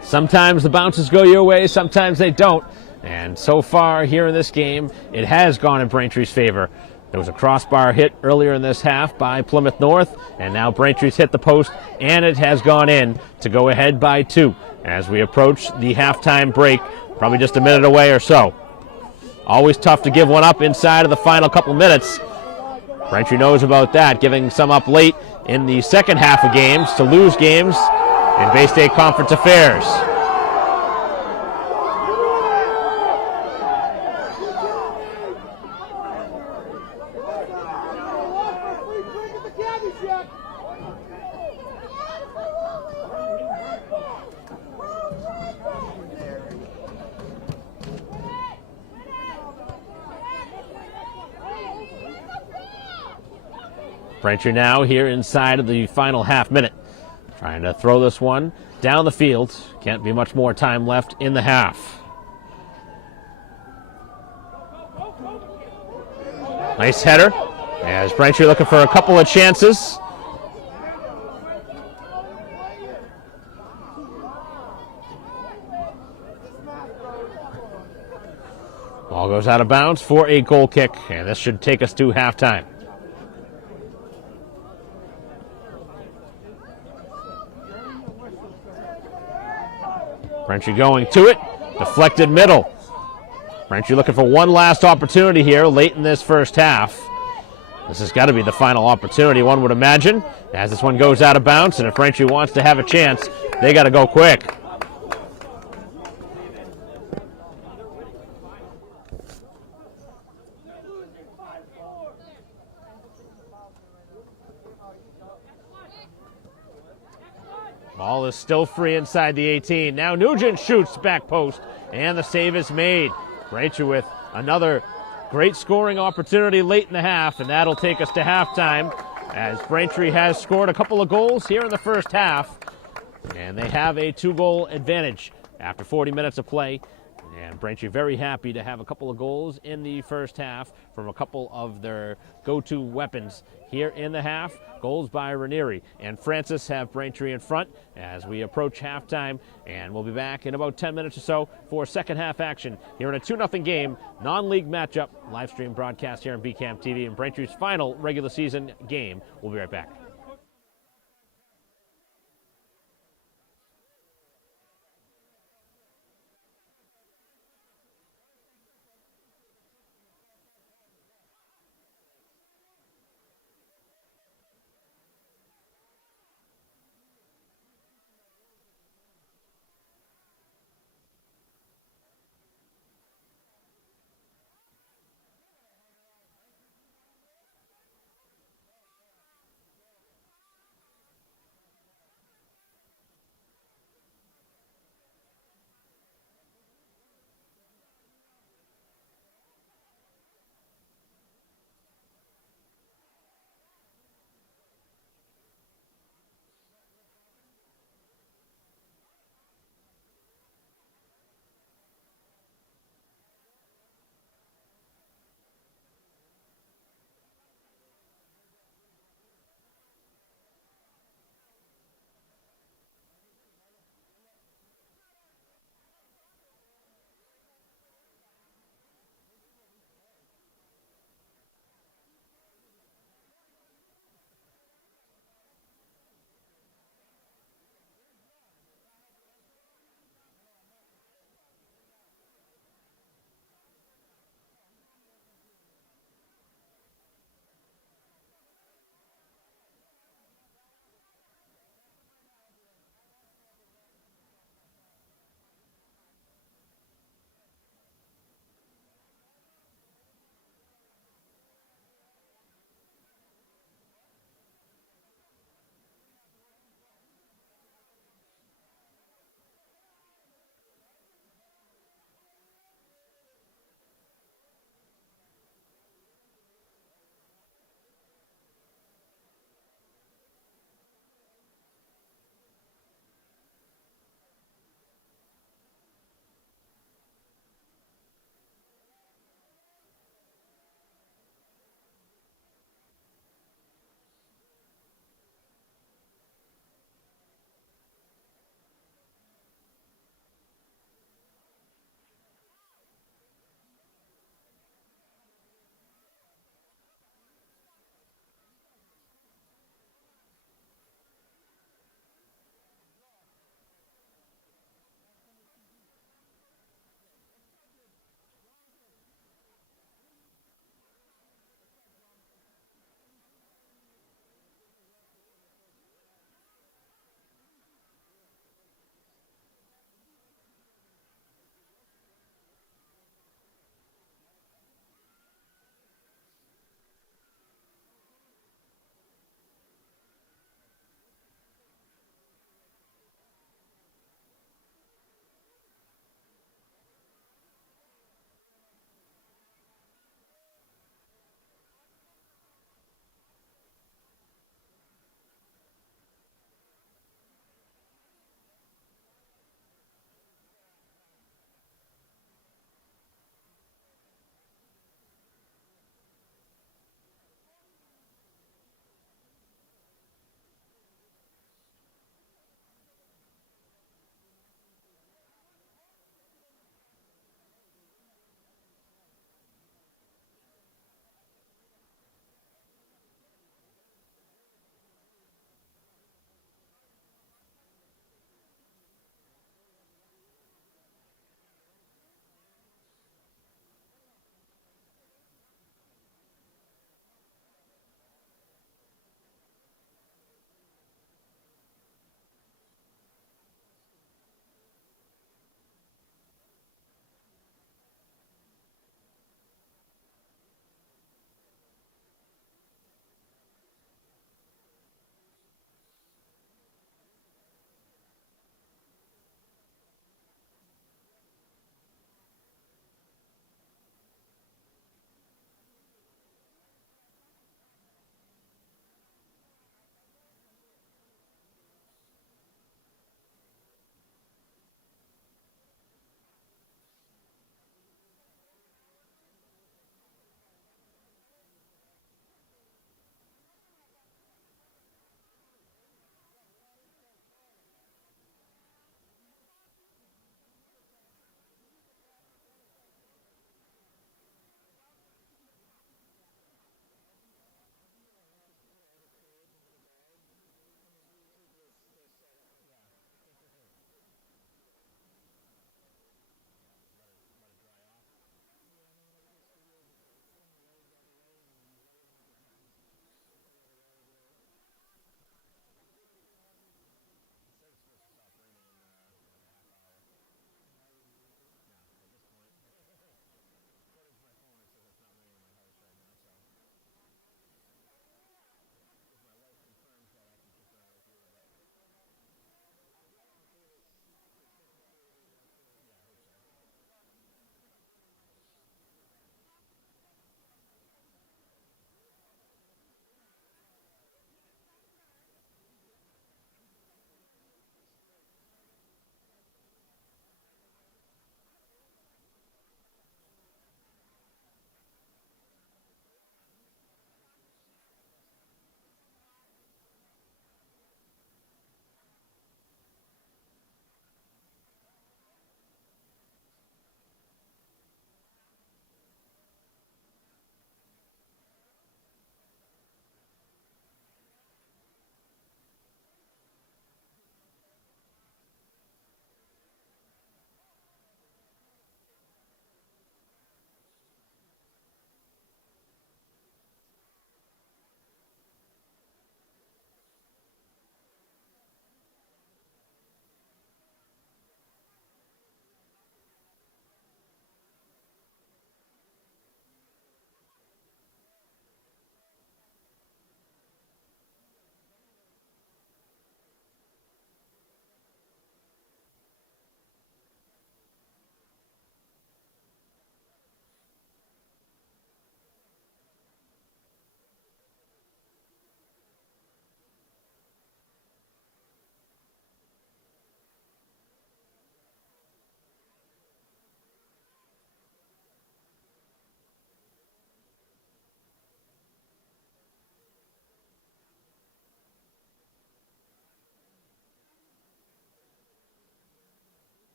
Sometimes the bounces go your way, sometimes they don't. And so far here in this game, it has gone in Braintree's favor. There was a crossbar hit earlier in this half by Plymouth North, and now Braintree's hit the post, and it has gone in to go ahead by 2 as we approach the halftime break, probably just a minute away or so. Always tough to give one up inside of the final couple minutes. Braintree knows about that, giving some up late in the second half of games to lose games in Bay State Conference affairs. Braintree now here inside of the final half minute. Trying to throw this one down the field. Can't be much more time left in the half. Nice header. As Braintree looking for a couple of chances. Ball goes out of bounds for a goal kick, and this should take us to halftime. Braintree going to it, deflected middle. Braintree looking for one last opportunity here late in this first half. This has got to be the final opportunity, one would imagine, as this one goes out of bounds, and if Braintree wants to have a chance, they got to go quick. Ball is still free inside the 18. Now Nugent shoots back post, and the save is made. Braintree with another great scoring opportunity late in the half, and that'll take us to halftime, as Braintree has scored a couple of goals here in the first half, and they have a 2-goal advantage after 40 minutes of play. And Braintree very happy to have a couple of goals in the first half from a couple of their go-to weapons here in the half. Goals by Ranieri and Francis have Braintree in front as we approach halftime, and we'll be back in about 10 minutes or so for second half action here in a 2-0 game, non-league matchup, live stream broadcast here on BCAM TV in Braintree's final regular season game. We'll be right back.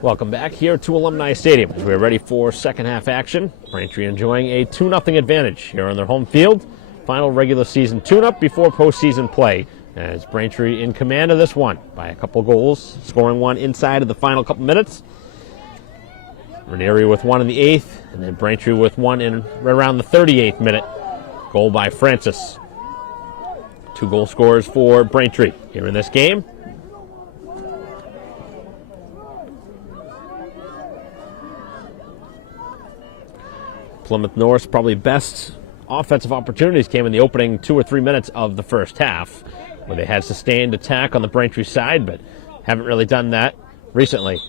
Welcome back here to Alumni Stadium as we're ready for second half action. Braintree enjoying a 2-0 advantage here on their home field. Final regular season tune-up before postseason play, as Braintree in command of this one by a couple goals, scoring one inside of the final couple minutes. Ranieri with one in the 8th, and then Braintree with one in right around the 38th minute. Goal by Francis. 2 goal scorers for Braintree here in this game. Plymouth North's probably best offensive opportunities came in the opening 2 or 3 minutes of the first half, where they had sustained attack on the Braintree side, but haven't really done that recently.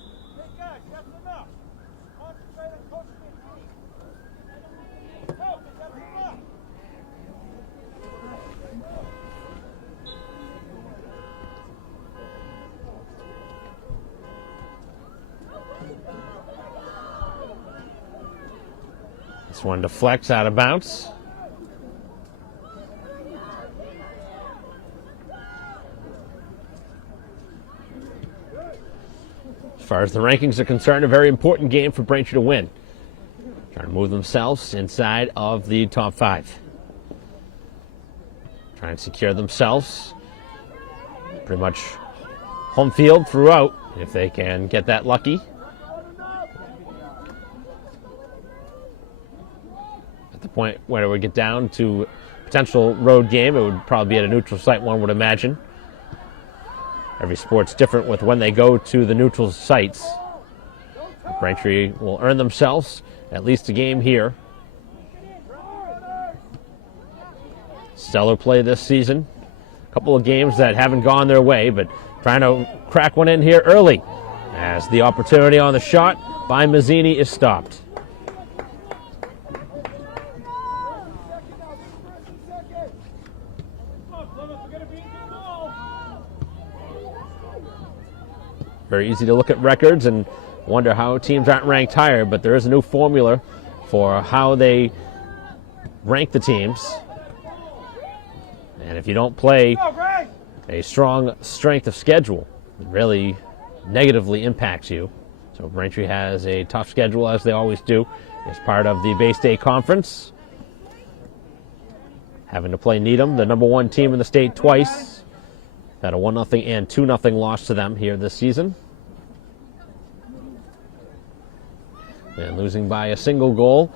This one deflects out of bounds. As far as the rankings are concerned, a very important game for Braintree to win. Trying to move themselves inside of the top 5. Trying to secure themselves pretty much home field throughout, if they can get that lucky. At the point where it would get down to potential road game, it would probably be at a neutral site, one would imagine. Every sport's different with when they go to the neutral sites. Braintree will earn themselves at least a game here. Stellar play this season. A couple of games that haven't gone their way, but trying to crack one in here early, as the opportunity on the shot by Mazzini is stopped. Very easy to look at records and wonder how teams aren't ranked higher, but there is a new formula for how they rank the teams. And if you don't play a strong strength of schedule, it really negatively impacts you. So Braintree has a tough schedule, as they always do, as part of the Bay State Conference. Having to play Needham, the number 1 team in the state, twice. Had a 1-0 and 2-0 loss to them here this season. And losing by a single goal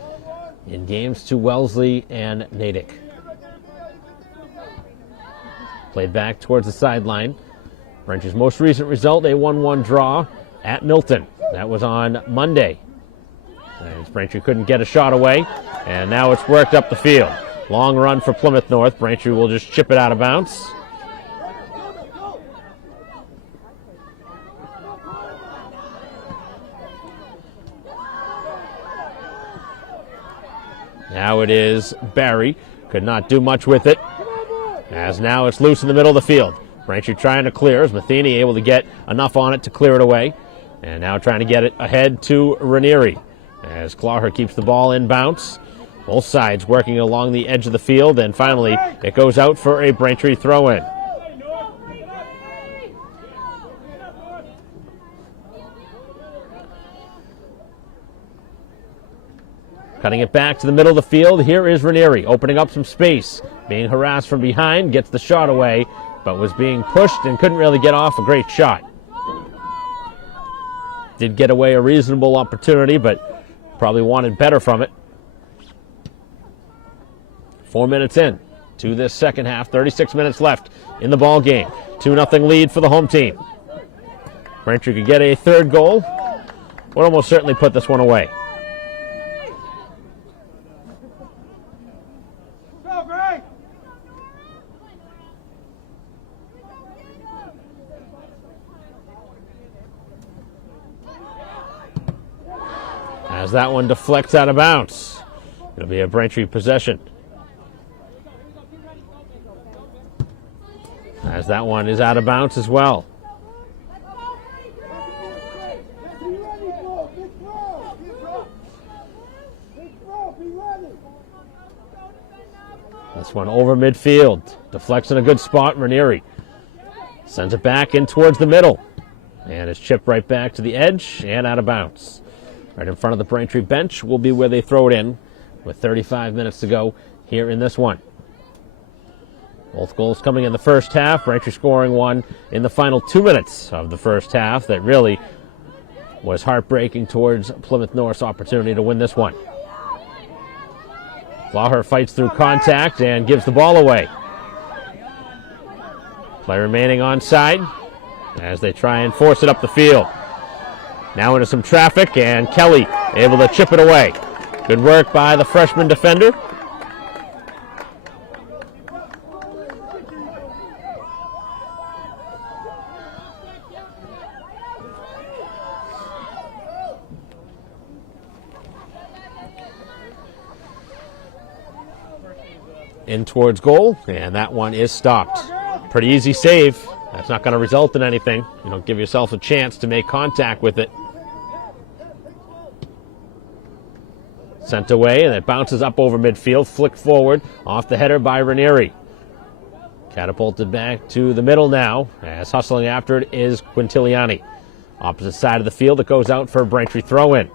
in games to Wellesley and Natick. Played back towards the sideline. Braintree's most recent result, a 1-1 draw at Milton. That was on Monday. As Braintree couldn't get a shot away, and now it's worked up the field. Long run for Plymouth North. Braintree will just chip it out of bounds. Now it is Barry. Could not do much with it, as now it's loose in the middle of the field. Braintree trying to clear, as Matheny able to get enough on it to clear it away. And now trying to get it ahead to Ranieri, as Clawher keeps the ball in bounce. Both sides working along the edge of the field, and finally it goes out for a Braintree throw-in. Cutting it back to the middle of the field, here is Ranieri, opening up some space. Being harassed from behind, gets the shot away, but was being pushed and couldn't really get off a great shot. Did get away a reasonable opportunity, but probably wanted better from it. 4 minutes in to this second half, 36 minutes left in the ball game. 2-0 lead for the home team. Braintree could get a third goal, would almost certainly put this one away. As that one deflects out of bounds, it'll be a Braintree possession. As that one is out of bounds as well. This one over midfield. Deflects in a good spot, Ranieri. Sends it back in towards the middle. And it's chipped right back to the edge and out of bounds. Right in front of the Braintree bench will be where they throw it in with 35 minutes to go here in this one. Both goals coming in the first half. Braintree scoring one in the final 2 minutes of the first half that really was heartbreaking towards Plymouth North's opportunity to win this one. Clawher fights through contact and gives the ball away. Play remaining onside as they try and force it up the field. Now into some traffic, and Kelly able to chip it away. Good work by the freshman defender. In towards goal, and that one is stopped. Pretty easy save. That's not going to result in anything. You don't give yourself a chance to make contact with it. Sent away, and it bounces up over midfield, flicked forward, off the header by Ranieri. Catapulted back to the middle now, as hustling after it is Quintiliani. Opposite side of the field, it goes out for a Braintree throw-in.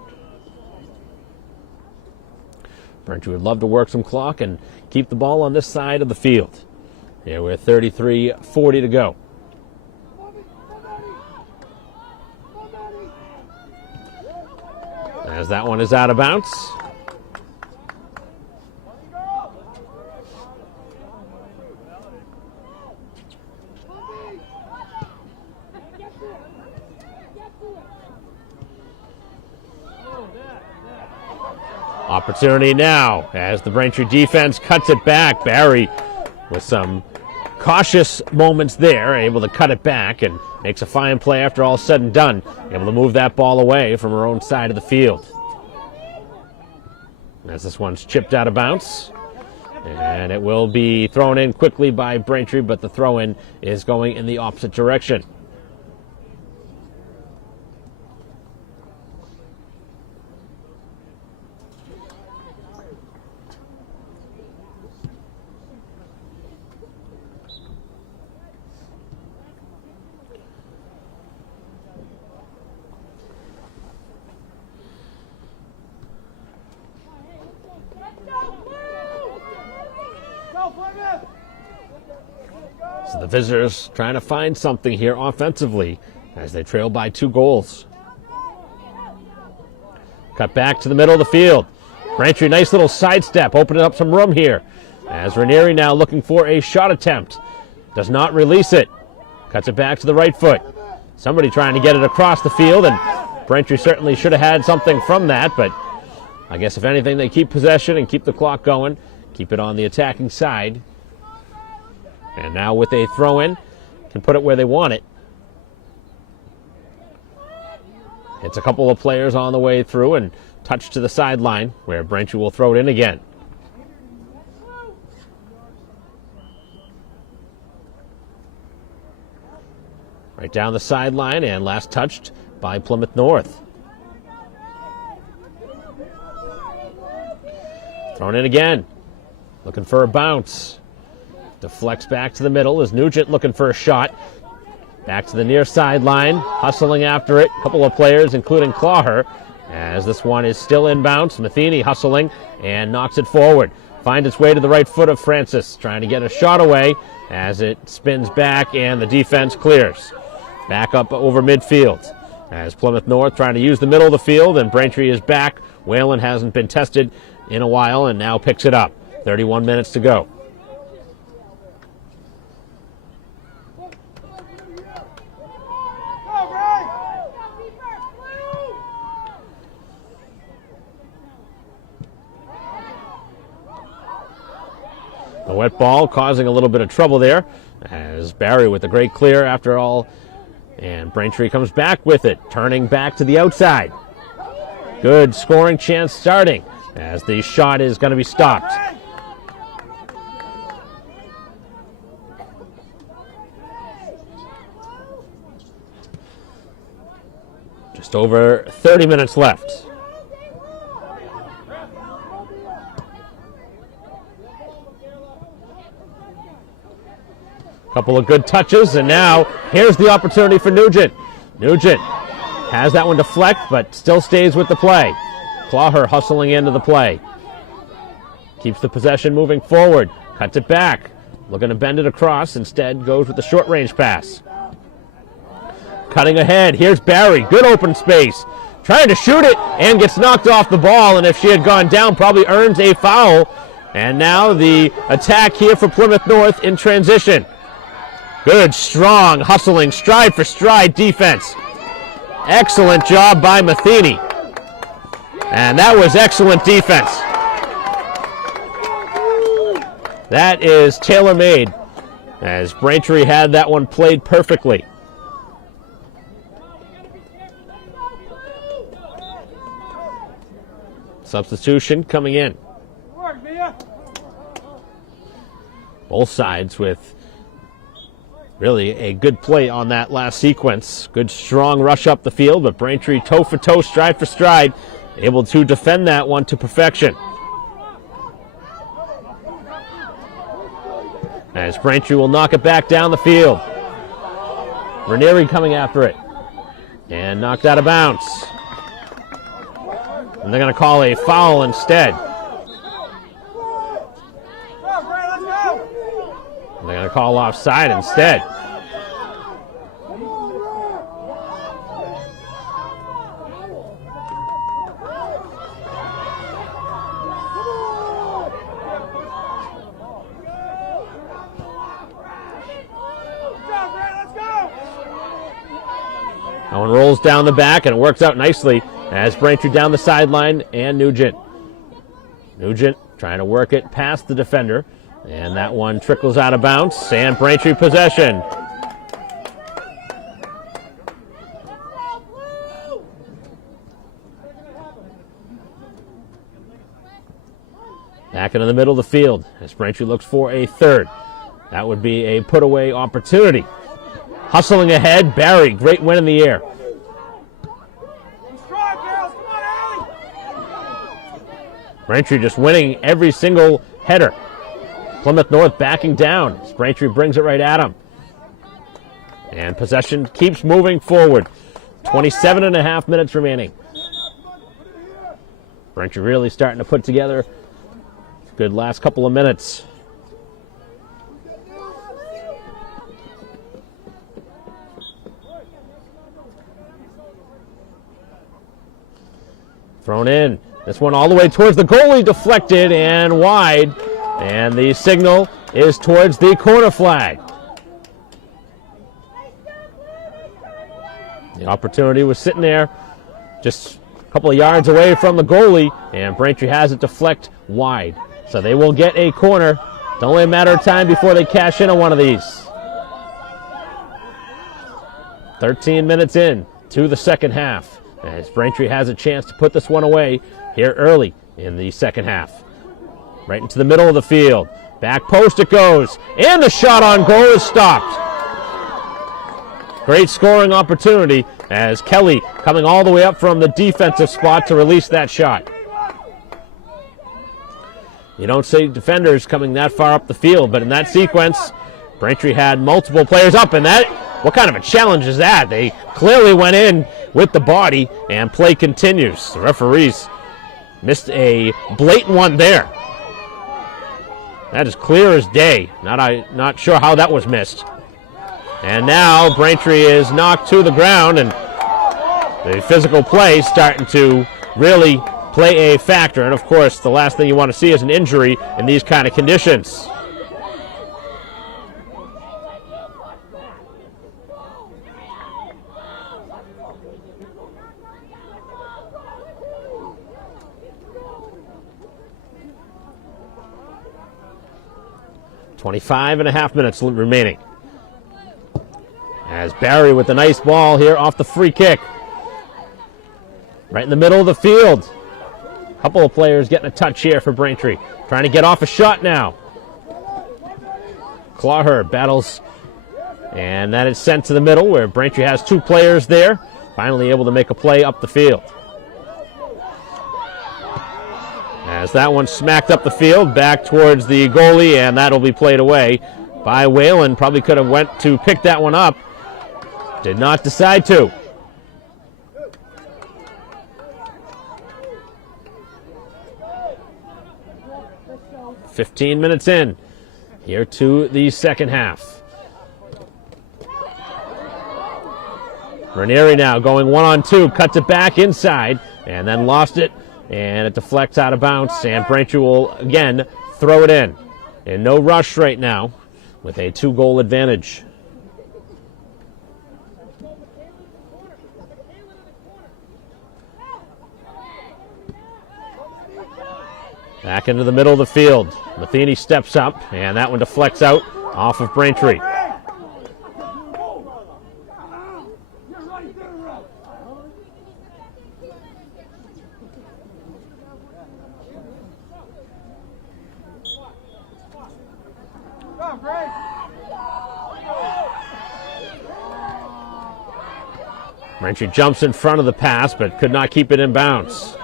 Braintree would love to work some clock and keep the ball on this side of the field. Here with 33:40 to go. As that one is out of bounds. Opportunity now as the Braintree defense cuts it back. Barry with some cautious moments there, able to cut it back and makes a fine play after all said and done. Able to move that ball away from her own side of the field. As this one's chipped out of bounds. And it will be thrown in quickly by Braintree, but the throw-in is going in the opposite direction. So the visitors trying to find something here offensively as they trail by 2 goals. Cut back to the middle of the field. Braintree, nice little sidestep, opening up some room here. As Ranieri now looking for a shot attempt. Does not release it. Cuts it back to the right foot. Somebody trying to get it across the field, and Braintree certainly should have had something from that, but I guess if anything, they keep possession and keep the clock going. Keep it on the attacking side. And now with a throw-in, can put it where they want it. It's a couple of players on the way through and touch to the sideline where Braintree will throw it in again. Right down the sideline and last touched by Plymouth North. Thrown in again. Looking for a bounce. Deflects back to the middle as Nugent looking for a shot. Back to the near sideline, hustling after it. A couple of players, including Clawher, as this one is still inbounds. Matheny hustling and knocks it forward. Finds its way to the right foot of Francis, trying to get a shot away as it spins back and the defense clears. Back up over midfield as Plymouth North trying to use the middle of the field, and Braintree is back. Whalen hasn't been tested in a while and now picks it up. 31 minutes to go. The wet ball causing a little bit of trouble there as Barry with a great clear after all. And Braintree comes back with it, turning back to the outside. Good scoring chance starting as the shot is going to be stopped. Just over 30 minutes left. Couple of good touches, and now here's the opportunity for Nugent. Nugent has that one deflect, but still stays with the play. Clawher hustling into the play. Keeps the possession moving forward. Cuts it back. Looking to bend it across. Instead goes with the short-range pass. Cutting ahead. Here's Barry. Good open space. Trying to shoot it and gets knocked off the ball. And if she had gone down, probably earns a foul. And now the attack here for Plymouth North in transition. Good, strong, hustling, stride for stride defense. Excellent job by Matheny. And that was excellent defense. That is tailor-made, as Braintree had that one played perfectly. Substitution coming in. Both sides with really a good play on that last sequence. Good strong rush up the field, but Braintree toe for toe, stride for stride, able to defend that one to perfection. As Braintree will knock it back down the field. Ranieri coming after it. And knocked out of bounds. And they're going to call a foul instead. They're going to call offside instead. That one rolls down the back, and it works out nicely as Braintree down the sideline and Nugent. Nugent trying to work it past the defender, and that one trickles out of bounds, and Braintree possession. Back into the middle of the field as Braintree looks for a third. That would be a put-away opportunity. Hustling ahead, Barry, great win in the air. Braintree just winning every single header. Plymouth North backing down as Braintree brings it right at him. And possession keeps moving forward. 27 and a half minutes remaining. Braintree really starting to put together a good last couple of minutes. Thrown in. This one all the way towards the goalie, deflected and wide. And the signal is towards the corner flag. The opportunity was sitting there just a couple of yards away from the goalie, and Braintree has it deflect wide. So they will get a corner. It's only a matter of time before they cash in on one of these. 13 minutes in to the second half, as Braintree has a chance to put this one away here early in the second half. Right into the middle of the field. Back post it goes. And the shot on goal is stopped. Great scoring opportunity as Kelly coming all the way up from the defensive spot to release that shot. You don't see defenders coming that far up the field, but in that sequence, Braintree had multiple players up, and that, what kind of a challenge is that? They clearly went in with the body, and play continues. The referees missed a blatant one there. That is clear as day. Not sure how that was missed. And now Braintree is knocked to the ground, and the physical play starting to really play a factor. And of course, the last thing you want to see is an injury in these kind of conditions. .25 and a half minutes remaining. As Barry with a nice ball here off the free kick. Right in the middle of the field. A couple of players getting a touch here for Braintree. Trying to get off a shot now. Clawher battles. And that is sent to the middle where Braintree has two players there. Finally able to make a play up the field. As that one smacked up the field, back towards the goalie, and that'll be played away by Whalen. Probably could have went to pick that one up. Did not decide to. 15 minutes in here to the second half. Ranieri now going 1-on-2, cuts it back inside, and then lost it, and it deflects out of bounds, and Braintree will again throw it in. And no rush right now with a 2-goal advantage. Back into the middle of the field. Matheny steps up, and that one deflects out off of Braintree. Braintree jumps in front of the pass, but could not keep it in bounds.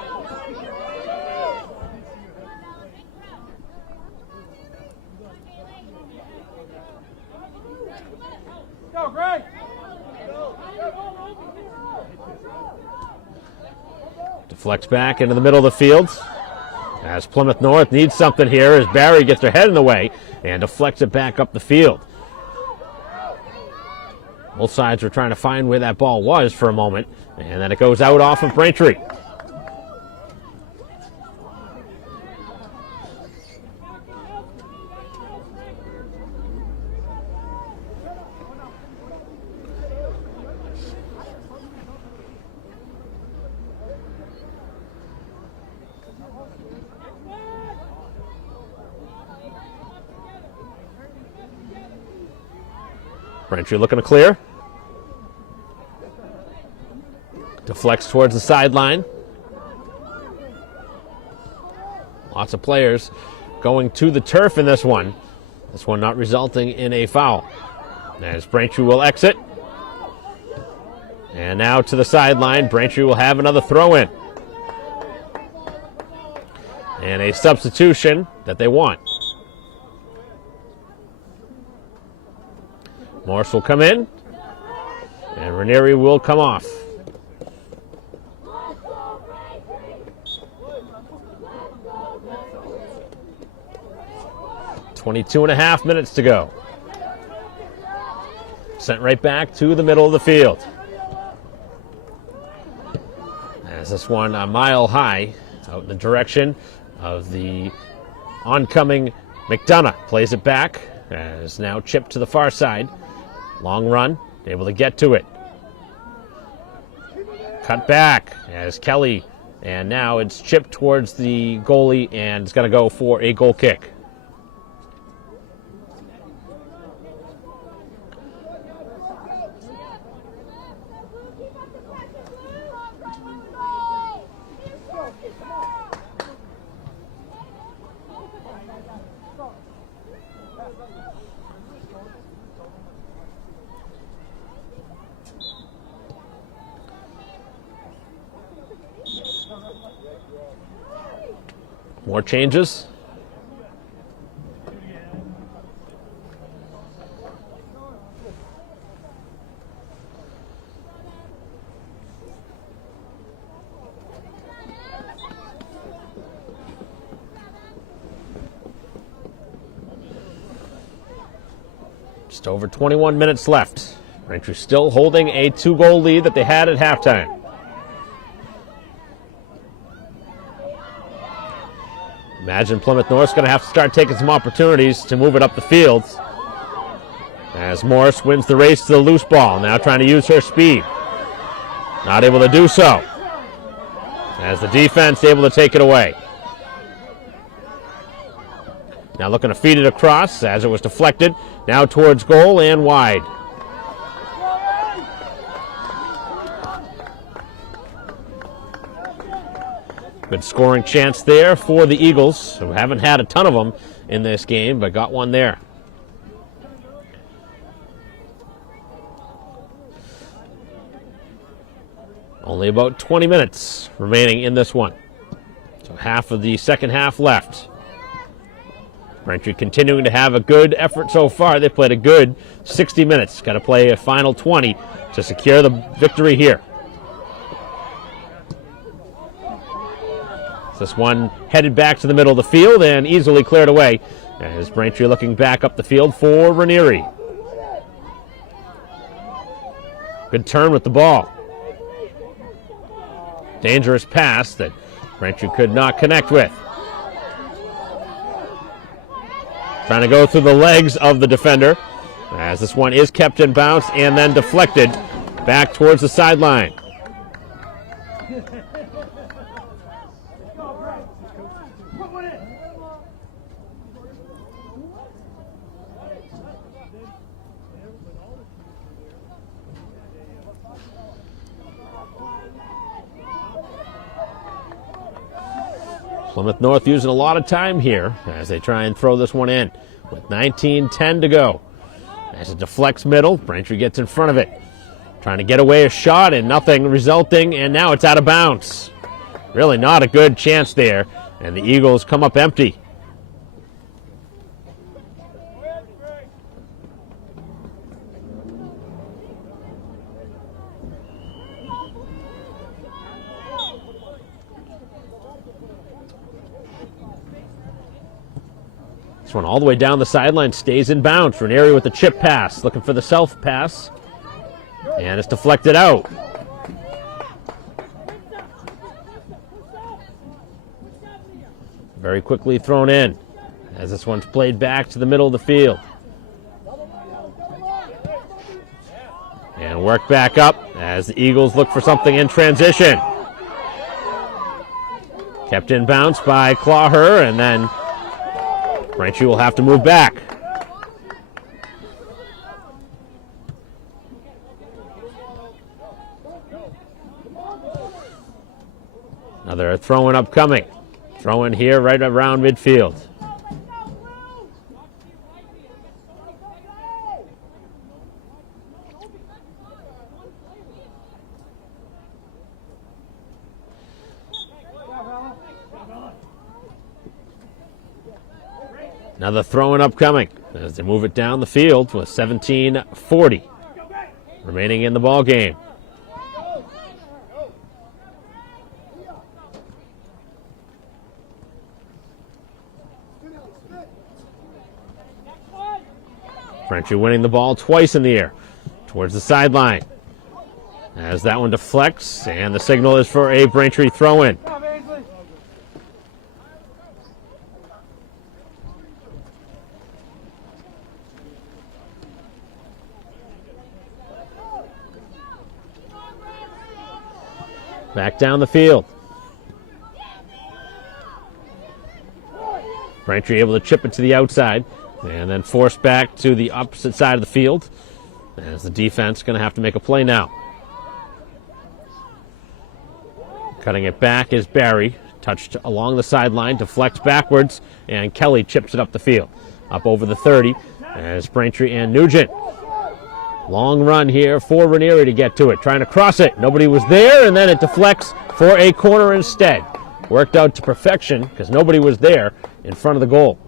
Deflects back into the middle of the field as Plymouth North needs something here as Barry gets their head in the way and deflects it back up the field. Both sides were trying to find where that ball was for a moment, and then it goes out off of Braintree. Braintree looking to clear. Deflects towards the sideline. Lots of players going to the turf in this one. This one not resulting in a foul. As Braintree will exit. And now to the sideline. Braintree will have another throw in. And a substitution that they want. Morris will come in, and Ranieri will come off. .22.5 minutes to go. Sent right back to the middle of the field. As this one a mile high, out in the direction of the oncoming McDonough. Plays it back, as now chipped to the far side. Long run, able to get to it. Cut back as Kelly, and now it's chipped towards the goalie, and it's going to go for a goal kick. More changes. Just over 21 minutes left. Braintree still holding a 2-goal lead that they had at halftime. Imagine Plymouth North's going to have to start taking some opportunities to move it up the field. As Morris wins the race to the loose ball, now trying to use her speed. Not able to do so. As the defense able to take it away. Now looking to feed it across as it was deflected. Now towards goal and wide. Good scoring chance there for the Eagles, who haven't had a ton of them in this game, but got one there. Only about 20 minutes remaining in this one. So half of the second half left. Braintree continuing to have a good effort so far. They played a good 60 minutes. Got to play a final 20 to secure the victory here. This one headed back to the middle of the field and easily cleared away. As Braintree looking back up the field for Ranieri. Good turn with the ball. Dangerous pass that Braintree could not connect with. Trying to go through the legs of the defender. As this one is kept in bounds and then deflected back towards the sideline. Plymouth North using a lot of time here as they try and throw this one in with 19:10 to go. As it deflects middle, Braintree gets in front of it. Trying to get away a shot and nothing resulting, and now it's out of bounds. Really not a good chance there, and the Eagles come up empty. This one all the way down the sideline, stays in bounds. Ranieri with the chip pass, looking for the self pass. And it's deflected out. Very quickly thrown in as this one's played back to the middle of the field. And work back up as the Eagles look for something in transition. Kept in bounds by Clawher, and then Braintree will have to move back. Another throw-in upcoming. Throw-in here right around midfield. Another throw-in upcoming as they move it down the field with 17:40 remaining in the ball game. Braintree winning the ball twice in the air towards the sideline. As that one deflects, and the signal is for a Braintree throw-in. Back down the field. Braintree able to chip it to the outside and then force back to the opposite side of the field as the defense going to have to make a play now. Cutting it back is Barry. Touched along the sideline, deflects backwards, and Kelly chips it up the field. Up over the 30 as Braintree and Nugent. Long run here for Ranieri to get to it. Trying to cross it. Nobody was there, and then it deflects for a corner instead. Worked out to perfection because nobody was there in front of the goal.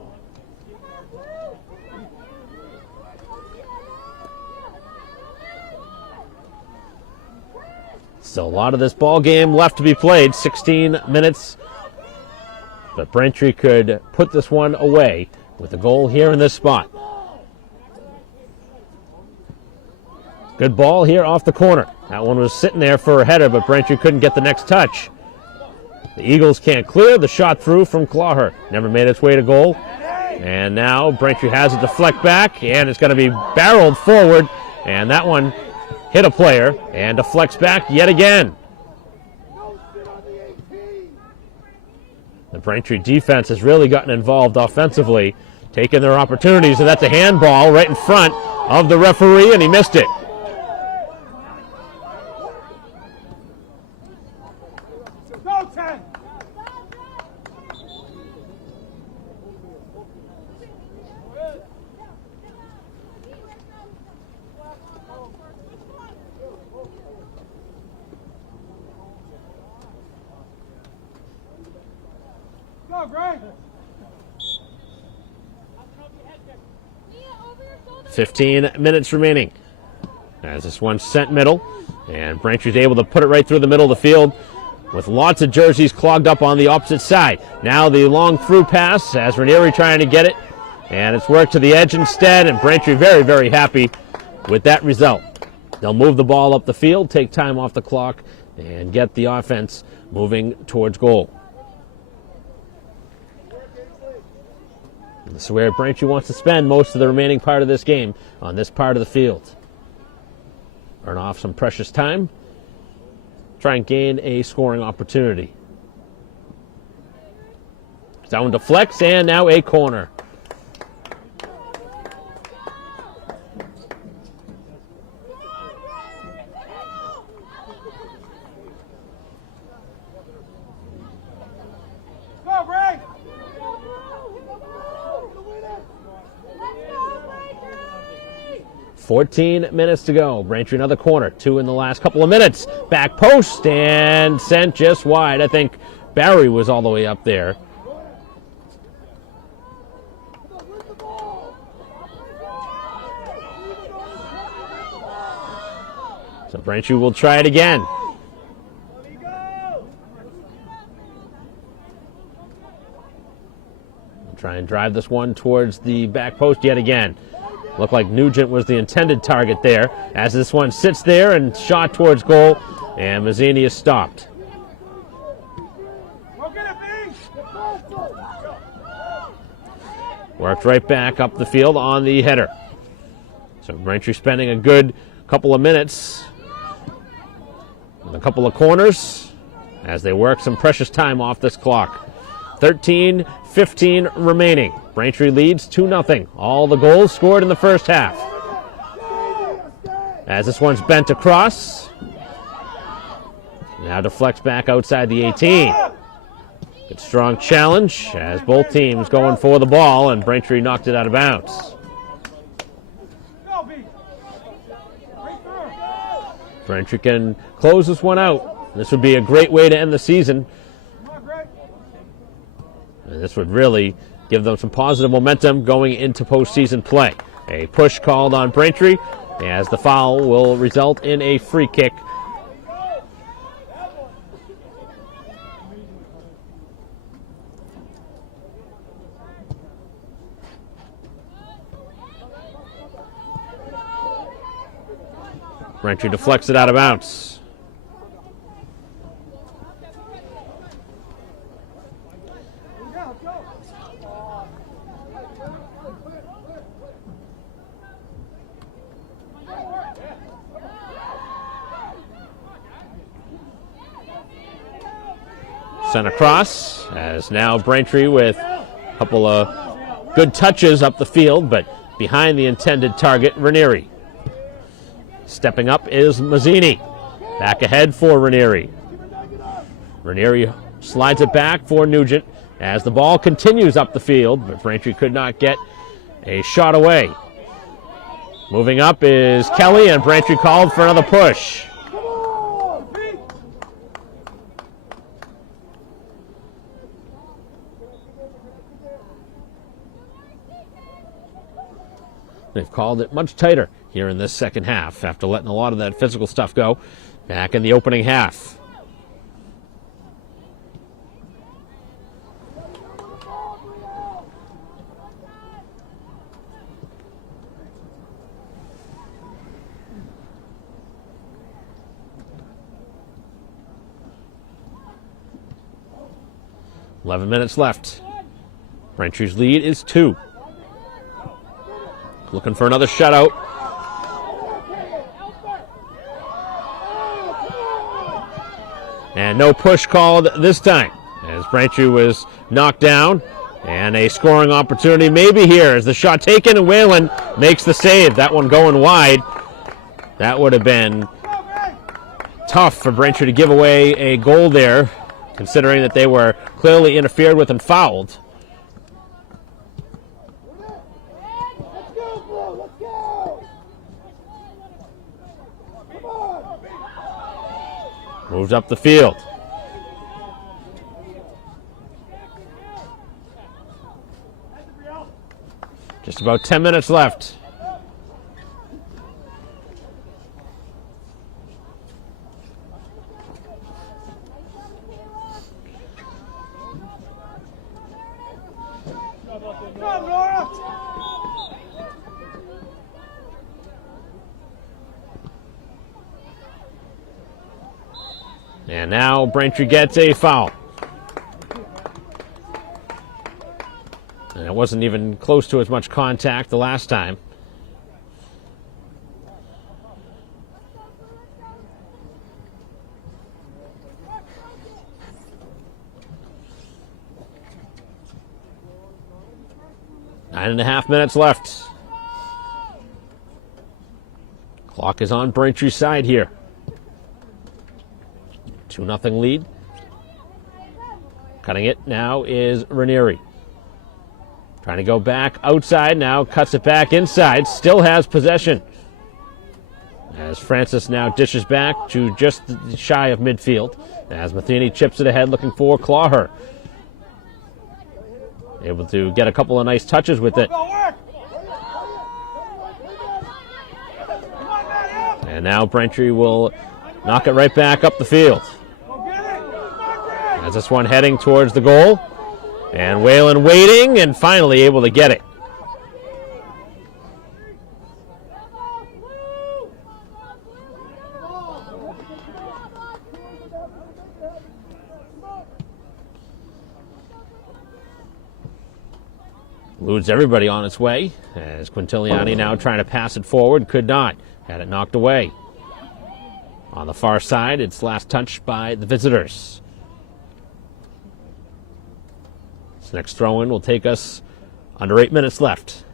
So a lot of this ball game left to be played. 16 minutes. But Braintree could put this one away with a goal here in this spot. Good ball here off the corner. That one was sitting there for a header, but Braintree couldn't get the next touch. The Eagles can't clear. The shot through from Clawher. Never made its way to goal. And now Braintree has it deflect back, and it's going to be barreled forward. And that one hit a player and deflects back yet again. The Braintree defense has really gotten involved offensively, taking their opportunities, and that's a handball right in front of the referee, and he missed it. Go, Greg! 15 minutes remaining as this one's sent middle, and Braintree's able to put it right through the middle of the field with lots of jerseys clogged up on the opposite side. Now the long through pass as Ranieri trying to get it, and it's worked to the edge instead, and Braintree very, very happy with that result. They'll move the ball up the field, take time off the clock, and get the offense moving towards goal. This is where Braintree wants to spend most of the remaining part of this game, on this part of the field. Earn off some precious time, try and gain a scoring opportunity. Down to flex, and now a corner. Go, Bray! 14 minutes to go. Braintree another corner. 2 in the last couple of minutes. Back post and sent just wide. I think Barry was all the way up there. So Braintree will try it again. Try and drive this one towards the back post yet again. Looked like Nugent was the intended target there as this one sits there and shot towards goal, and Mazzini is stopped. Worked right back up the field on the header. So Braintree spending a good couple of minutes with a couple of corners as they work some precious time off this clock. 13-15 remaining. Braintree leads 2-0. All the goals scored in the first half. As this one's bent across. Now deflects back outside the 18. Good strong challenge as both teams going for the ball, and Braintree knocked it out of bounds. Braintree can close this one out. This would be a great way to end the season. And this would really give them some positive momentum going into postseason play. A push called on Braintree as the foul will result in a free kick. Braintree deflects it out of bounds. Sent across, as now Braintree with a couple of good touches up the field, but behind the intended target, Ranieri. Stepping up is Mazzini. Back ahead for Ranieri. Ranieri slides it back for Nugent as the ball continues up the field, but Braintree could not get a shot away. Moving up is Kelly, and Braintree called for another push. They've called it much tighter here in this second half after letting a lot of that physical stuff go back in the opening half. $11 minutes left. Braintree's lead is 2. Looking for another shutout. And no push called this time as Braintree was knocked down. And a scoring opportunity maybe here as the shot taken, and Whalen makes the save. That one going wide. That would have been tough for Braintree to give away a goal there, considering that they were clearly interfered with and fouled. Moves up the field. Just about 10 minutes left. Come, Laura. And now Braintree gets a foul. And it wasn't even close to as much contact the last time. 9.5 minutes left. Clock is on Braintree's side here. 2-0 lead. Cutting it now is Ranieri. Trying to go back outside now, cuts it back inside, still has possession. As Francis now dishes back to just shy of midfield. As Matheny chips it ahead looking for Clawher. Able to get a couple of nice touches with it. And now Braintree will knock it right back up the field. As this one heading towards the goal. And Whalen waiting and finally able to get it. Eludes everybody on its way, as Quintiliani now trying to pass it forward, could not. Had it knocked away. On the far side, it's last touched by the visitors. This next throw-in will take us under 8 minutes left.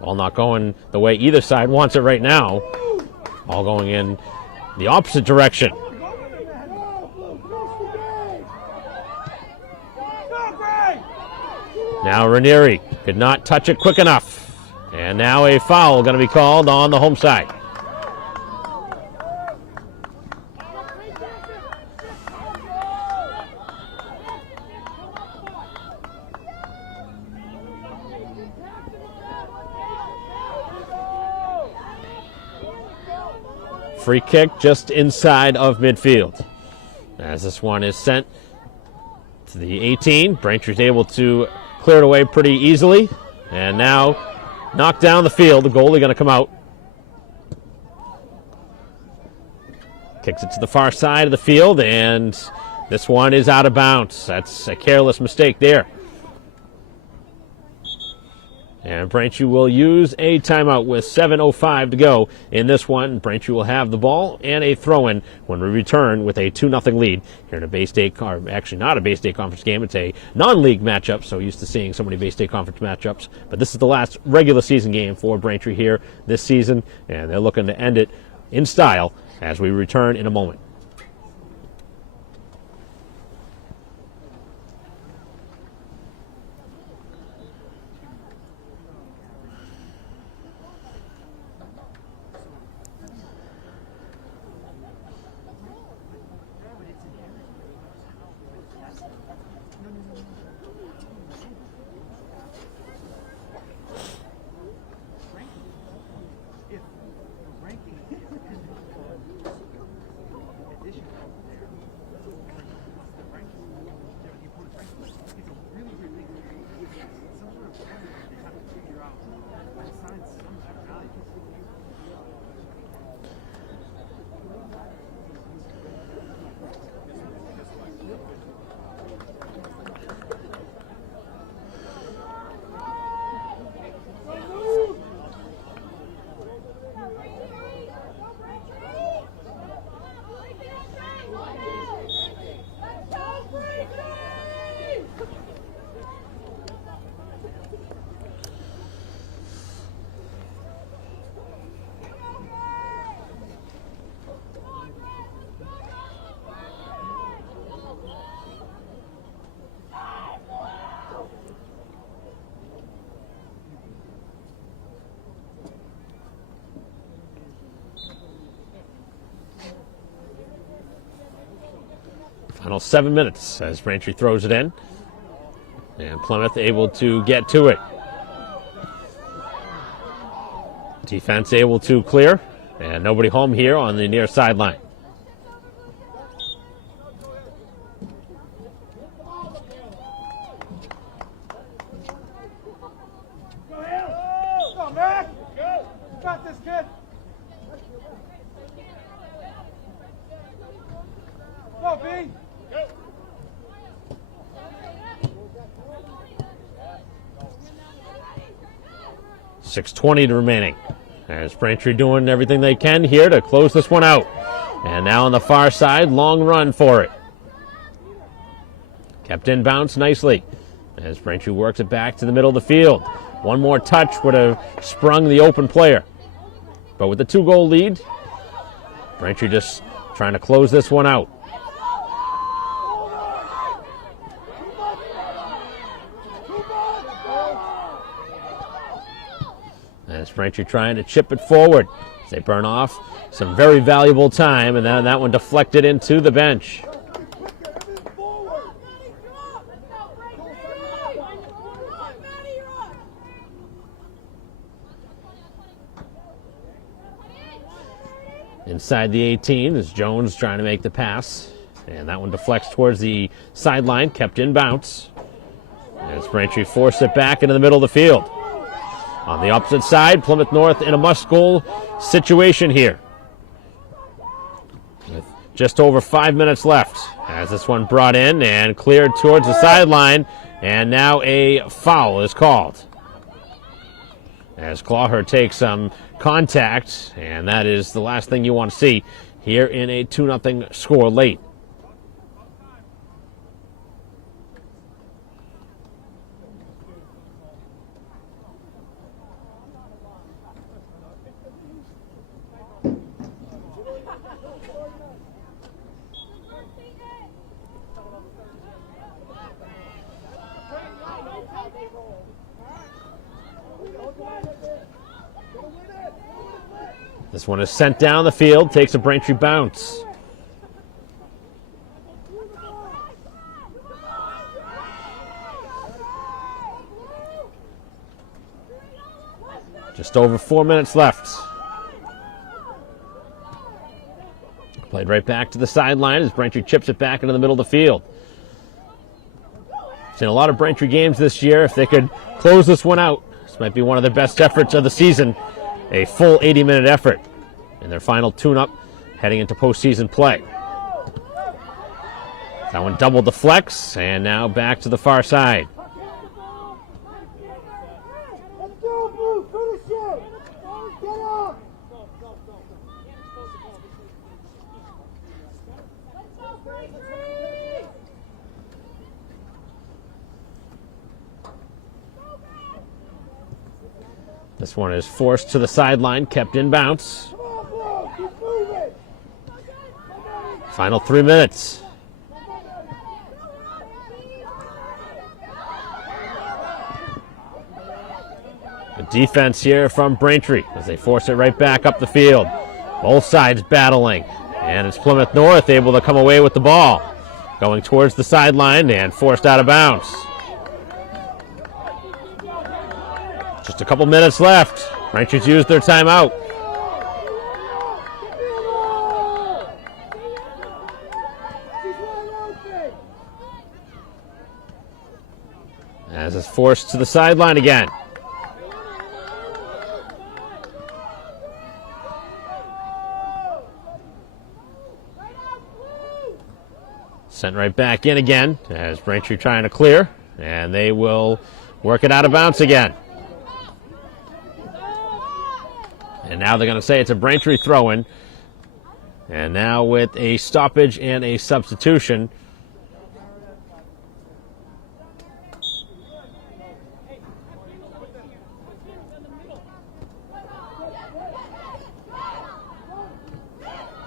All not going the way either side wants it right now. All going in the opposite direction. Now Ranieri could not touch it quick enough. And now a foul going to be called on the home side. Free kick just inside of midfield. As this one is sent to the 18, Braintree's able to clear it away pretty easily. And now knocked down the field. The goalie going to come out. Kicks it to the far side of the field, and this one is out of bounds. That's a careless mistake there. And Braintree will use a timeout with 7:05 to go in this one. Braintree will have the ball and a throw-in when we return with a 2-0 lead here in a Bay State, or actually not a Bay State Conference game. It's a non-league matchup, so used to seeing so many Bay State Conference matchups. But this is the last regular season game for Braintree here this season, and they're looking to end it in style as we return in a moment. Final 7 minutes as Braintree throws it in. And Plymouth able to get to it. Defense able to clear. And nobody home here on the near sideline. Go, Mac! Go! Got this, kid! Go, B! Go! 6:20 remaining. As Braintree doing everything they can here to close this one out. And now on the far side, long run for it. Kept in bounce nicely as Braintree works it back to the middle of the field. One more touch would have sprung the open player. But with the 2-goal lead, Braintree just trying to close this one out. As Braintree trying to chip it forward as they burn off some very valuable time, and then that one deflected into the bench. Inside the 18 is Jones trying to make the pass, and that one deflects towards the sideline, kept in bounce. As Braintree forced it back into the middle of the field. On the opposite side, Plymouth North in a must-goal situation here. With just over 5 minutes left. As this one brought in and cleared towards the sideline, and now a foul is called. As Clawher takes some contact, and that is the last thing you want to see here in a 2-0 score late. This one is sent down the field, takes a Braintree bounce. Just over 4 minutes left. Played right back to the sideline as Braintree chips it back into the middle of the field. Seen a lot of Braintree games this year. If they could close this one out, this might be one of their best efforts of the season. A full 80-minute effort in their final tune-up heading into postseason play. That one doubled the flex, and now back to the far side. Let's go, Blue! Finish it! Get up! This one is forced to the sideline, kept in bounce. Come on, Blue! Keep moving! Final 3 minutes. The defense here from Braintree as they force it right back up the field. Both sides battling. And it's Plymouth North able to come away with the ball. Going towards the sideline and forced out of bounds. Just a couple minutes left. Brantree's used their timeout. As it's forced to the sideline again. Sent right back in again as Braintree trying to clear, and they will work it out of bounds again. And now they're going to say it's a Braintree throw-in. And now with a stoppage and a substitution.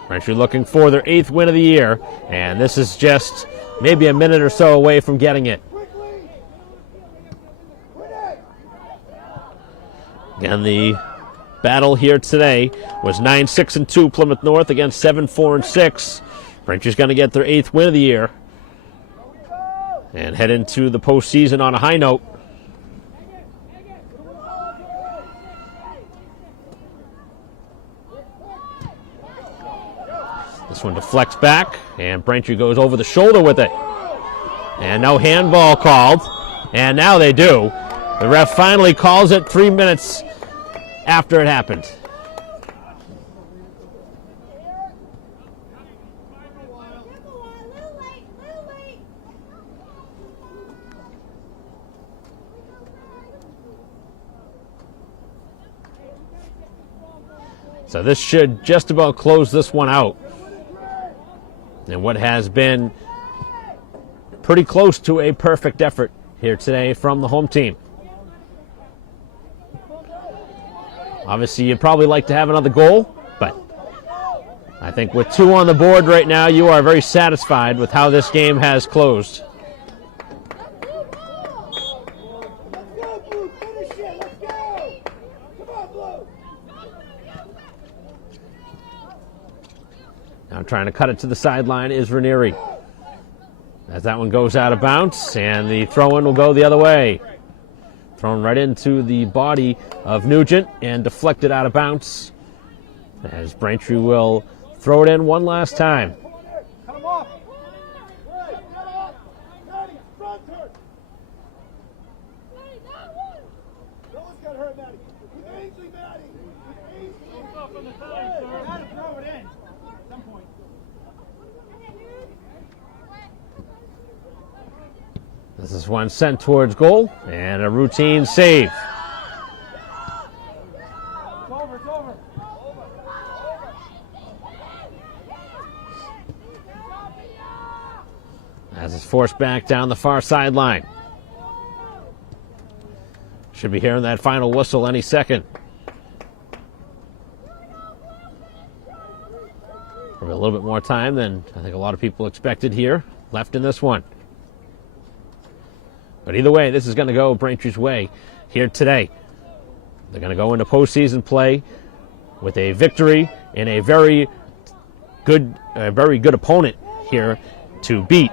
Braintree looking for their 8th win of the year. And this is just maybe a minute or so away from getting it. And the battle here today was 9-6-2 Plymouth North against 7-4-6. Brantree's going to get their 8th win of the year and head into the postseason on a high note. This one deflects back, and Braintree goes over the shoulder with it. And no handball called, and now they do. The ref finally calls it 3 minutes after it happened. So this should just about close this one out. And what has been pretty close to a perfect effort here today from the home team. Obviously, you'd probably like to have another goal, but I think with 2 on the board right now, you are very satisfied with how this game has closed. Now trying to cut it to the sideline is Ranieri. As that one goes out of bounds, and the throw-in will go the other way. Thrown right into the body of Nugent and deflected out of bounds. As Braintree will throw it in one last time. Cut him off. Maddie, front her. No one's got hurt, Maddie. With Ainsley, Maddie. With Ainsley. Off on the side, sir. Gotta throw it in at some point. This is one sent towards goal, and a routine save. It's over, it's over. As it's forced back down the far sideline. Should be hearing that final whistle any second. Probably a little bit more time than I think a lot of people expected here left in this one. But either way, this is going to go Braintree's way here today. They're going to go into postseason play with a victory in a very good opponent here to beat.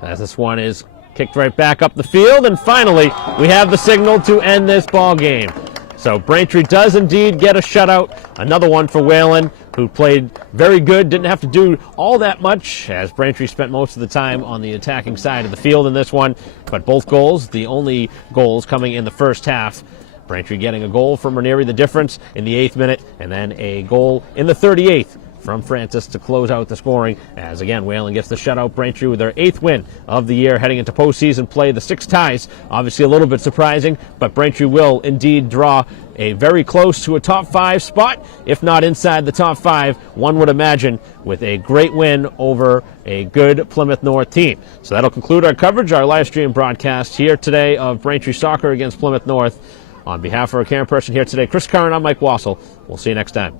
As this one is kicked right back up the field, and finally we have the signal to end this ball game. So Braintree does indeed get a shutout. Another one for Whalen, who played very good, didn't have to do all that much, as Braintree spent most of the time on the attacking side of the field in this one. But both goals, the only goals coming in the first half. Braintree getting a goal from Ranieri, the difference in the 8th minute, and then a goal in the 38th from Francis to close out the scoring, as again Whalen gets the shutout. Braintree with their 8th win of the year heading into postseason play. The 6 ties, obviously a little bit surprising, but Braintree will indeed draw a very close to a top 5 spot, if not inside the top 5, one would imagine, with a great win over a good Plymouth North team. So that'll conclude our coverage, our live stream broadcast here today of Braintree Soccer against Plymouth North. On behalf of our camera person here today, Chris Curran, I'm Mike Wassel. We'll see you next time.